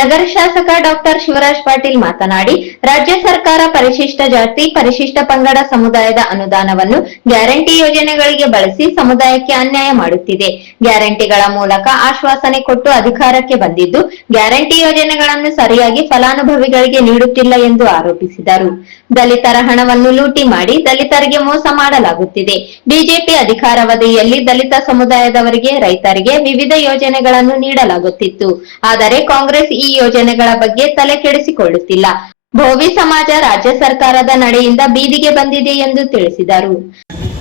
ನಗರ ಶಾಸಕ ಡಾಕ್ಟರ್ ಶಿವರಾಜ್ ಪಾಟೀಲ್ ಮಾತನಾಡಿ, ರಾಜ್ಯ ಸರ್ಕಾರ ಪರಿಶಿಷ್ಟ ಜಾತಿ, ಪರಿಶಿಷ್ಟ ಪಂಗಡ ಸಮುದಾಯದ ಅನುದಾನವನ್ನು ಗ್ಯಾರಂಟಿ ಯೋಜನೆಗಳಿಗೆ ಬಳಸಿ ಸಮುದಾಯಕ್ಕೆ ಅನ್ಯಾಯ ಮಾಡುತ್ತಿದೆ. ಗ್ಯಾರಂಟಿಗಳ ಮೂಲಕ ಆಶ್ವಾಸನೆ ಕೊಟ್ಟು ಅಧಿಕಾರಕ್ಕೆ ಬಂದಿದ್ದು, ಗ್ಯಾರಂಟಿ ಯೋಜನೆಗಳನ್ನು ಸರಿಯಾಗಿ ಫಲಾನುಭವಿಗಳಿಗೆ ನೀಡುತ್ತಿಲ್ಲ ಎಂದು ಆರೋಪಿಸಿದರು. ದಲಿತರ ಹಣವನ್ನು ಲೂಟಿ ಮಾಡಿ ದಲಿತರಿಗೆ ಮೋಸ ಮಾಡಲಾಗುತ್ತಿದೆ. ಬಿಜೆಪಿ ಅಧಿಕಾರಾವಧಿಯಲ್ಲಿ ದಲಿತ ಸಮುದಾಯದವರಿಗೆ, ರೈತರಿಗೆ ವಿವಿಧ ಯೋಜನೆಗಳನ್ನು ನೀಡಲಾಗುತ್ತಿತ್ತು. ಆದರೆ ಕಾಂಗ್ರೆಸ್ ಈ ಯೋಜನೆಗಳ ಬಗ್ಗೆ ತಲೆ ಕೆಡಿಸಿಕೊಳ್ಳುತ್ತಿಲ್ಲ. ಭೋವಿ ಸಮಾಜ ರಾಜ್ಯ ಸರ್ಕಾರದ ನಡೆಯಿಂದ ಬೀದಿಗೆ ಬಂದಿದೆ ಎಂದು ತಿಳಿಸಿದರು.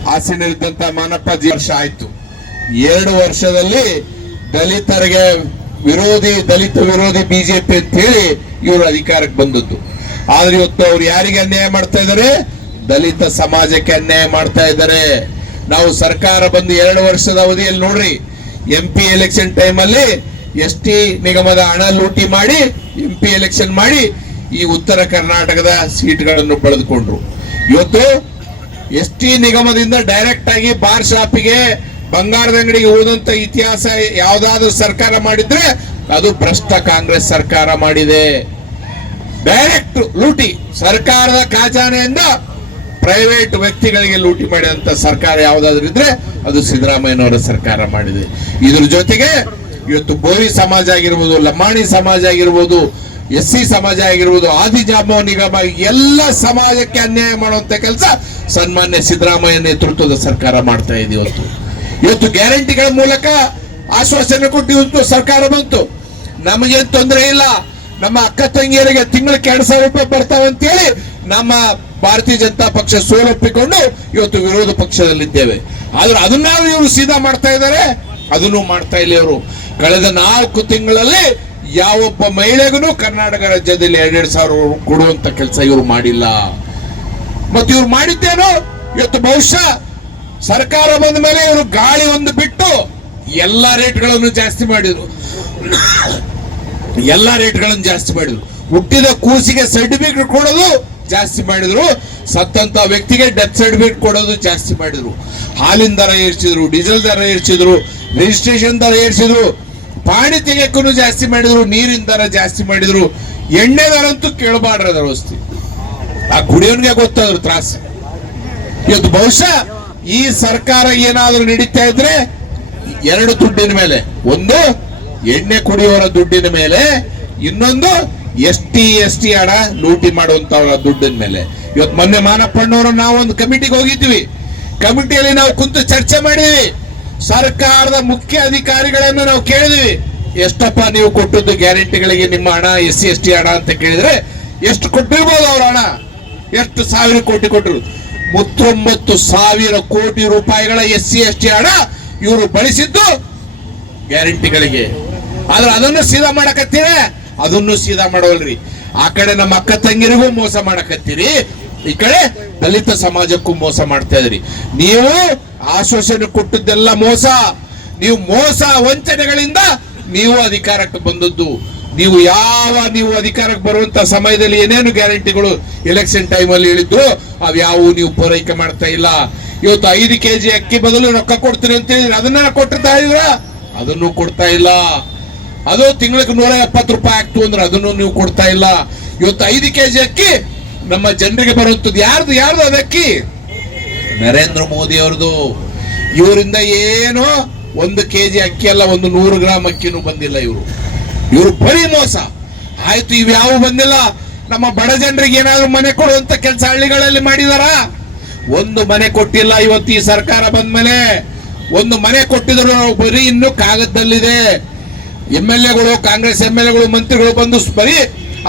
ಹಾಸನಲ್ಲಿದ್ದಂತ ಮಾನಪ್ಪ ವರ್ಷ ಆಯ್ತು. 2 ವರ್ಷದಲ್ಲಿ ದಲಿತರಿಗೆ ದಲಿತ ವಿರೋಧಿ ಬಿಜೆಪಿ ಅಂತ ಹೇಳಿ ಇವರು ಅಧಿಕಾರಕ್ಕೆ ಬಂದದ್ದು. ಆದ್ರೆ ಇವತ್ತು ಅವ್ರು ಯಾರಿಗೆ ಅನ್ಯಾಯ ಮಾಡ್ತಾ ಇದ್ದಾರೆ? ದಲಿತ ಸಮಾಜಕ್ಕೆ ಅನ್ಯಾಯ ಮಾಡ್ತಾ ಇದ್ದಾರೆ. ನಾವು ಸರ್ಕಾರ ಬಂದು 2 ವರ್ಷದ ಅವಧಿಯಲ್ಲಿ ನೋಡ್ರಿ, MP ಎಲೆಕ್ಷನ್ ಟೈಮಲ್ಲಿ ST ನಿಗಮದ ಹಣ ಲೂಟಿ ಮಾಡಿ MP ಎಲೆಕ್ಷನ್ ಮಾಡಿ ಈ ಉತ್ತರ ಕರ್ನಾಟಕದ ಸೀಟ್ಗಳನ್ನು ಪಡೆದುಕೊಂಡ್ರು. ಇವತ್ತು ST ನಿಗಮದಿಂದ ಡೈರೆಕ್ಟ್ ಆಗಿ ಬಾರ್ ಶಾಪಿಗೆ, ಬಂಗಾರದ ಅಂಗಡಿಗೆ ಹೋದಂತ ಇತಿಹಾಸ ಯಾವ್ದಾದ್ರು ಸರ್ಕಾರ ಮಾಡಿದ್ರೆ ಅದು ಭ್ರಷ್ಟ ಕಾಂಗ್ರೆಸ್ ಸರ್ಕಾರ ಮಾಡಿದೆ. ಡೈರೆಕ್ಟ್ ಲೂಟಿ, ಸರ್ಕಾರದ ಖಜಾನೆಯಿಂದ ಪ್ರೈವೇಟ್ ವ್ಯಕ್ತಿಗಳಿಗೆ ಲೂಟಿ ಮಾಡಿದಂತ ಸರ್ಕಾರ ಯಾವ್ದಾದ್ರು ಇದ್ರೆ ಅದು ಸಿದ್ದರಾಮಯ್ಯನವರ ಸರ್ಕಾರ ಮಾಡಿದೆ. ಇದ್ರ ಜೊತೆಗೆ ಇವತ್ತು ಬೋವಿ ಸಮಾಜ ಆಗಿರ್ಬೋದು, ಲಂಬಾಣಿ ಸಮಾಜ ಆಗಿರ್ಬೋದು, SC ಸಮಾಜ ಆಗಿರ್ಬೋದು, ಆದಿಜಾಂಬವ ನಿಗಮ, ಎಲ್ಲ ಸಮಾಜಕ್ಕೆ ಅನ್ಯಾಯ ಮಾಡುವಂತ ಕೆಲಸ ಸನ್ಮಾನ್ಯ ಸಿದ್ದರಾಮಯ್ಯ ನೇತೃತ್ವದ ಸರ್ಕಾರ ಮಾಡ್ತಾ ಇದೆ. ಇವತ್ತು ಗ್ಯಾರಂಟಿಗಳ ಮೂಲಕ ಆಶ್ವಾಸನೆ ಕೊಟ್ಟು ಇವತ್ತು ಸರ್ಕಾರ ಬಂತು. ನಮಗೇನ್ ತೊಂದರೆ ಇಲ್ಲ, ನಮ್ಮ ಅಕ್ಕ ತಂಗಿಯರಿಗೆ ತಿಂಗಳಿಗೆ 2,000 ರೂಪಾಯಿ ಬರ್ತಾವೆ ಅಂತೇಳಿ ನಮ್ಮ ಭಾರತೀಯ ಜನತಾ ಪಕ್ಷ ಸೋಲೊಪ್ಪಿಕೊಂಡು ಇವತ್ತು ವಿರೋಧ ಪಕ್ಷದಲ್ಲಿದ್ದೇವೆ. ಆದ್ರೆ ಅದನ್ನಾದ್ರೂ ಇವರು ಸೀದಾ ಮಾಡ್ತಾ ಇದ್ದಾರೆ, ಅದನ್ನು ಮಾಡ್ತಾ ಇಲ್ಲ. ಇವರು ಕಳೆದ 4 ತಿಂಗಳಲ್ಲಿ ಯಾವೊಬ್ಬ ಮಹಿಳೆಗೂ ಕರ್ನಾಟಕ ರಾಜ್ಯದಲ್ಲಿ 2,000 ಕೊಡುವಂತ ಕೆಲಸ ಇವರು ಮಾಡಿಲ್ಲ. ಮತ್ತೆ ಇವ್ರು ಮಾಡಿದ್ದೇನು? ಇವತ್ತು ಬಹುಶಃ ಸರ್ಕಾರ ಬಂದ ಮೇಲೆ ಇವರು ಗಾಳಿ ಒಂದು ಬಿಟ್ಟು ಎಲ್ಲಾ ರೇಟ್ಗಳನ್ನು ಜಾಸ್ತಿ ಮಾಡಿದ್ರು. ಹುಟ್ಟಿದ ಕೂಸಿಗೆ ಸರ್ಟಿಫಿಕೇಟ್ ಕೊಡೋದು ಜಾಸ್ತಿ ಮಾಡಿದ್ರು, ಸತ್ತಂತ ವ್ಯಕ್ತಿಗೆ ಡೆತ್ ಸರ್ಟಿಫಿಕೇಟ್ ಕೊಡೋದು ಜಾಸ್ತಿ ಮಾಡಿದ್ರು. ಹಾಲಿನ ದರ ಏರಿಸಿದ್ರು, ಡೀಸೆಲ್ ದರ ಏರಿಸಿದ್ರು, ರಿಜಿಸ್ಟ್ರೇಷನ್ ದರ ಏರಿಸಿದ್ರು, ಪಾಣಿ ತೆಗೆಯಕ್ಕೂ ಜಾಸ್ತಿ ಮಾಡಿದ್ರು, ನೀರಿನ ದರ ಜಾಸ್ತಿ ಮಾಡಿದ್ರು, ಎಣ್ಣೆ ದರ ಅಂತೂ ಕೇಳಬಾರ್ದ ವಸ್ತು. ಆ ಕುಡಿಯೋನ್ಗೆ ಗೊತ್ತಾದ್ರು ತ್ರಾಸ. ಇವತ್ತು ಬಹುಶಃ ಈ ಸರ್ಕಾರ ಏನಾದ್ರೂ ನಡೀತಾ ಇದ್ರೆ 2 ದುಡ್ಡಿನ ಮೇಲೆ, ಒಂದು ಎಣ್ಣೆ ಕುಡಿಯೋರ ದುಡ್ಡಿನ ಮೇಲೆ, ಇನ್ನೊಂದು ST ಹಣ ಲೂಟಿ ಮಾಡುವಂತವರ ದುಡ್ಡಿನ ಮೇಲೆ. ಇವತ್ತು ಮೊನ್ನೆ ಮಾನಪ್ಪಣ್ಣವರು ನಾವು ಒಂದು ಕಮಿಟಿಗೆ ಹೋಗಿದ್ವಿ. ಕಮಿಟಿಯಲ್ಲಿ ನಾವು ಕುಂತು ಚರ್ಚೆ ಮಾಡಿದ್ವಿ. ಸರ್ಕಾರದ ಮುಖ್ಯ ಅಧಿಕಾರಿಗಳನ್ನು ನಾವು ಕೇಳಿದ್ವಿ, ಎಷ್ಟಪ್ಪ ನೀವು ಕೊಟ್ಟದ್ದು ಗ್ಯಾರಂಟಿಗಳಿಗೆ ನಿಮ್ಮ ಹಣ, SC ST ಹಣ ಅಂತ ಕೇಳಿದ್ರೆ ಎಷ್ಟು ಕೊಟ್ಟಿರ್ಬೋದು ಅವ್ರ ಹಣ? ಎಷ್ಟು ಸಾವಿರ ಕೋಟಿ ಕೊಟ್ಟರು? 39,000 ಕೋಟಿ ರೂಪಾಯಿಗಳ SC ST ಹಣ ಇವರು ಬಳಸಿದ್ದು ಗ್ಯಾರಂಟಿಗಳಿಗೆ. ಆದ್ರೆ ಅದನ್ನು ಸೀದಾ ಮಾಡಕತ್ತೀರಿ, ಅದನ್ನು ಸೀದಾ ಮಾಡೋಲ್ರಿ. ಆ ಕಡೆ ನಮ್ಮ ಅಕ್ಕ ತಂಗಿರಿಗೂ ಮೋಸ ಮಾಡಕತ್ತೀರಿ, ಈ ಕಡೆ ದಲಿತ ಸಮಾಜಕ್ಕೂ ಮೋಸ ಮಾಡ್ತಾ ಇದ್ರಿ. ನೀವು ಆಶ್ವಾಸನೆ ಕೊಟ್ಟದ್ದೆಲ್ಲ ಮೋಸ. ನೀವು ಮೋಸ ವಂಚನೆಗಳಿಂದ ನೀವು ಅಧಿಕಾರಕ್ಕೆ ಬಂದದ್ದು. ನೀವು ಅಧಿಕಾರಕ್ಕೆ ಬರುವಂತ ಸಮಯದಲ್ಲಿ ಏನೇನು ಗ್ಯಾರಂಟಿಗಳು ಎಲೆಕ್ಷನ್ ಟೈಮ್ ಅಲ್ಲಿ ಹೇಳಿದ್ರು ಅವ್ಯಾವು ನೀವು ಪೂರೈಕೆ ಮಾಡ್ತಾ ಇಲ್ಲ. ಇವತ್ತು 5 kg ಅಕ್ಕಿ ಬದಲು ರೊಕ್ಕ ಕೊಡ್ತೀರಿ ಅಂತ ಹೇಳಿದ್ರೆ ಅದನ್ನ ಕೊಟ್ಟಿರ್ತಾ ಇದ್ರ, ಅದನ್ನು ಕೊಡ್ತಾ ಇಲ್ಲ. ಅದು ತಿಂಗಳಿಗೆ 170 ರೂಪಾಯಿ ಆಗ್ತು ಅಂದ್ರೆ ಅದನ್ನು ನೀವು ಕೊಡ್ತಾ ಇಲ್ಲ. ಇವತ್ತು 5 kg ಅಕ್ಕಿ ನಮ್ಮ ಜನರಿಗೆ ಬರುವಂತದ್ದು ಯಾರ್ದು ಅದಕ್ಕಿ? ನರೇಂದ್ರ ಮೋದಿ ಅವ್ರದ್ದು. ಇವರಿಂದ ಏನು 1 kg ಅಕ್ಕಿ ಅಲ್ಲ, 100 ಗ್ರಾಮ್ ಅಕ್ಕಿನೂ ಬಂದಿಲ್ಲ. ಇವರು ಬರೀ ಮೋಸ. ಆಯ್ತು, ಇವ್ಯಾವು ಬಂದಿಲ್ಲ. ನಮ್ಮ ಬಡ ಜನರಿಗೆ ಏನಾದ್ರು ಮನೆ ಕೊಡುವಂತ ಕೆಲಸ ಹಳ್ಳಿಗಳಲ್ಲಿ ಮಾಡಿದಾರ? ಒಂದು ಮನೆ ಕೊಟ್ಟಿಲ್ಲ. ಇವತ್ತು ಈ ಸರ್ಕಾರ ಬಂದ್ಮೇಲೆ ಒಂದು ಮನೆ ಕೊಟ್ಟಿದ್ರು, ಬರೀ ಇನ್ನು ಕಾಗದದಲ್ಲಿದೆ. MLAಗಳು, ಕಾಂಗ್ರೆಸ್ MLAಗಳು, ಮಂತ್ರಿಗಳು ಬಂದು ಬರೀ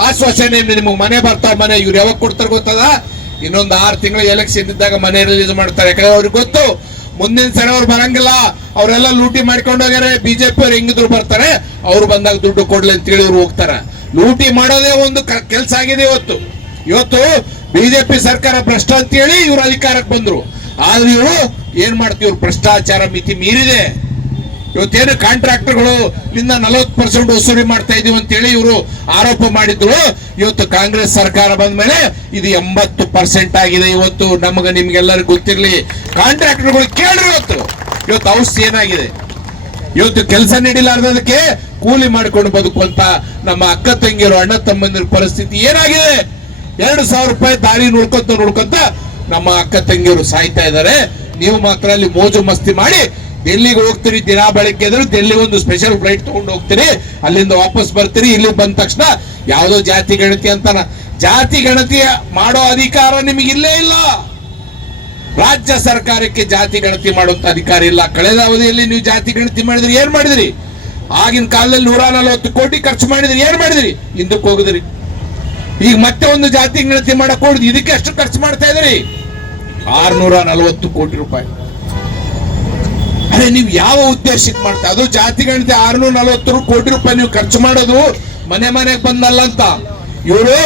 ಆಶ್ವಾಸನೆ, ನಿಮಗೆ ಮನೆ ಬರ್ತಾವ, ಮನೆ ಇವ್ರು ಯಾವಾಗ ಕೊಡ್ತಾರೆ ಗೊತ್ತದ? ಇನ್ನೊಂದು 6 ತಿಂಗಳು ಎಲೆಕ್ಷನ್ ಇದ್ದಾಗ ಮನೆ ರಿಲೀಸ್ ಮಾಡ್ತಾರೆ. ಯಾಕಂದ್ರೆ ಅವ್ರಿಗೆ ಗೊತ್ತು ಮುಂದಿನ ಸಲ ಅವ್ರು ಬರಂಗಿಲ್ಲ, ಅವರೆಲ್ಲ ಲೂಟಿ ಮಾಡ್ಕೊಂಡು ಹೋಗ್ಯಾರೆ. ಬಿಜೆಪಿ ಅವ್ರು ಹೆಂಗಿದ್ರು ಬರ್ತಾರೆ, ಅವ್ರು ಬಂದಾಗ ದುಡ್ಡು ಕೊಡ್ಲಿ ಅಂತೇಳಿ ಇವ್ರು ಹೋಗ್ತಾರ. ಲೂಟಿ ಮಾಡೋದೇ ಒಂದು ಕೆಲಸ ಆಗಿದೆ. ಇವತ್ತು ಬಿಜೆಪಿ ಸರ್ಕಾರ ಭ್ರಷ್ಟ ಅಂತೇಳಿ ಇವ್ರು ಅಧಿಕಾರಕ್ಕೆ ಬಂದ್ರು. ಆದ್ರೆ ಇವರು ಏನ್ ಮಾಡ್ತೀವಿ, ಇವ್ರು ಭ್ರಷ್ಟಾಚಾರ ಮಿತಿ ಮೀರಿದೆ. ಇವತ್ತೇನು ಕಾಂಟ್ರಾಕ್ಟರ್ಗಳು ಇಂದ 40% ವಸೂಲಿ ಮಾಡ್ತಾ ಇದೀವಿ ಅಂತೇಳಿ ಇವರು ಆರೋಪ ಮಾಡಿದ್ರು. ಇವತ್ತು ಕಾಂಗ್ರೆಸ್ ಸರ್ಕಾರ ಬಂದ ಮೇಲೆ ಇದು 80% ಆಗಿದೆ. ಇವತ್ತು ನಿಮ್ಗೆಲ್ಲರಿಗೂ ಗೊತ್ತಿರ್ಲಿ, ಕಾಂಟ್ರಾಕ್ಟರ್ಗಳು ಕೇಳ್ರಿ ಇವತ್ತು ಔಷಧಿ ಏನಾಗಿದೆ. ಇವತ್ತು ಕೆಲಸ ನೀಡಿಲಾರ್ದಕ್ಕೆ ಕೂಲಿ ಮಾಡಿಕೊಂಡು ಬದುಕುವಂತ ನಮ್ಮ ಅಕ್ಕ ತಂಗಿಯರು ಅಣ್ಣ ತಮ್ಮಂದಿರ ಪರಿಸ್ಥಿತಿ ಏನಾಗಿದೆ? 2,000 ರೂಪಾಯಿ ದಾರಿ ನೋಡ್ಕೊಂತ ನಮ್ಮ ಅಕ್ಕ ತಂಗಿಯರು ಸಾಯ್ತಾ ಇದ್ದಾರೆ. ನೀವು ಮಾತ್ರ ಅಲ್ಲಿ ಮೋಜು ಮಸ್ತಿ ಮಾಡಿ ಡೆಲ್ಲಿಗೆ ಹೋಗ್ತೀರಿ, ದಿನ ಬೆಳಗ್ಗೆ ಎದ್ರು ಡೆಲ್ಲಿ ಒಂದು ಸ್ಪೆಷಲ್ ಫ್ಲೈಟ್ ತಗೊಂಡು ಹೋಗ್ತೀರಿ, ಅಲ್ಲಿಂದ ವಾಪಸ್ ಬರ್ತೀರಿ. ಇಲ್ಲಿ ಬಂದ ತಕ್ಷಣ ಯಾವುದೋ ಜಾತಿ ಗಣತಿ ಅಂತಾನ. ಜಾತಿ ಗಣತಿ ಮಾಡೋ ಅಧಿಕಾರ ನಿಮಗೆ ಇಲ್ಲೇ ಇಲ್ಲ. ರಾಜ್ಯ ಸರ್ಕಾರಕ್ಕೆ ಜಾತಿ ಗಣತಿ ಮಾಡುವಂತ ಅಧಿಕಾರ ಇಲ್ಲ. ಕಳೆದ ಅವಧಿಯಲ್ಲಿ ನೀವು ಜಾತಿ ಗಣತಿ ಮಾಡಿದ್ರಿ, ಏನ್ ಮಾಡಿದ್ರಿ? ಆಗಿನ ಕಾಲದಲ್ಲಿ 140 ಕೋಟಿ ಖರ್ಚು ಮಾಡಿದ್ರಿ, ಏನ್ ಮಾಡಿದ್ರಿ? ಹಿಂದಕ್ಕೆ ಹೋಗಿದ್ರಿ. ಈಗ ಮತ್ತೆ ಒಂದು ಜಾತಿ ಗಣತಿ ಮಾಡಕ್ ಹೋಗಿದ್ರಿ, ಇದಕ್ಕೆ ಎಷ್ಟು ಖರ್ಚು ಮಾಡ್ತಾ ಇದ್ರಿ? 640 ಕೋಟಿ ರೂಪಾಯಿ. ಅದೇ ನೀವು ಯಾವ ಉದ್ದೇಶಕ್ಕೆ ಮಾಡ್ತಾ? ಅದು ಜಾತಿ ಗಣತಿ 640 ಕೋಟಿ ರೂಪಾಯಿ ನೀವು ಖರ್ಚು ಮಾಡೋದು ಮನೆ ಮನೆಗೆ ಬಂದಲ್ಲ ಅಂತ. ಇವರು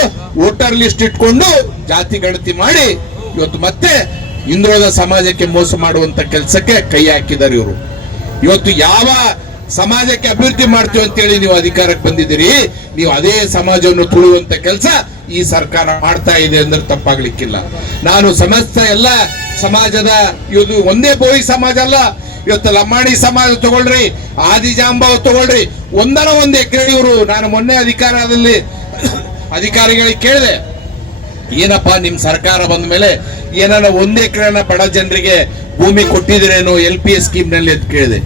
ವೋಟರ್ ಲಿಸ್ಟ್ ಇಟ್ಕೊಂಡು ಜಾತಿ ಗಣತಿ ಮಾಡಿ ಇವತ್ತು ಮತ್ತೆ ಹಿಂದುಳಿದ ಸಮಾಜಕ್ಕೆ ಮೋಸ ಮಾಡುವಂತ ಕೆಲಸಕ್ಕೆ ಕೈ ಹಾಕಿದ್ದಾರೆ ಇವರು. ಇವತ್ತು ಯಾವ ಸಮಾಜಕ್ಕೆ ಅಭಿವೃದ್ಧಿ ಮಾಡ್ತೀವಿ ಅಂತೇಳಿ ನೀವು ಅಧಿಕಾರಕ್ಕೆ ಬಂದಿದ್ದೀರಿ, ನೀವು ಅದೇ ಸಮಾಜವನ್ನು ತುಳಿಯುವಂತ ಕೆಲಸ ಈ ಸರ್ಕಾರ ಮಾಡ್ತಾ ಇದೆ ಅಂದ್ರೆ ತಪ್ಪಾಗ್ಲಿಕ್ಕಿಲ್ಲ. ನಾನು ಸಮಸ್ತ ಎಲ್ಲ ಸಮಾಜದ, ಇದು ಒಂದೇ ಬೋಯಿ ಸಮಾಜ ಅಲ್ಲ, ಇವತ್ತು ಲಂಬಾಣಿ ಸಮಾಜ ತಗೊಳ್ರಿ, ಆದಿಜಾಂಬವ ತಗೊಳ್ರಿ, ಒಂದ್ ಎಕರೆ ಇವರು. ನಾನು ಮೊನ್ನೆ ಅಧಿಕಾರಿಗಳಿಗೆ ಕೇಳಿದೆ, ಏನಪ್ಪಾ ನಿಮ್ ಸರ್ಕಾರ ಬಂದ ಮೇಲೆ ಏನಾರ 1 ಎಕರೆನ ಬಡ ಜನರಿಗೆ ಭೂಮಿ ಕೊಟ್ಟಿದ್ರೇನು LPS ಸ್ಕೀಮ್ ನಲ್ಲಿ ಅಂತ ಕೇಳಿದೆ.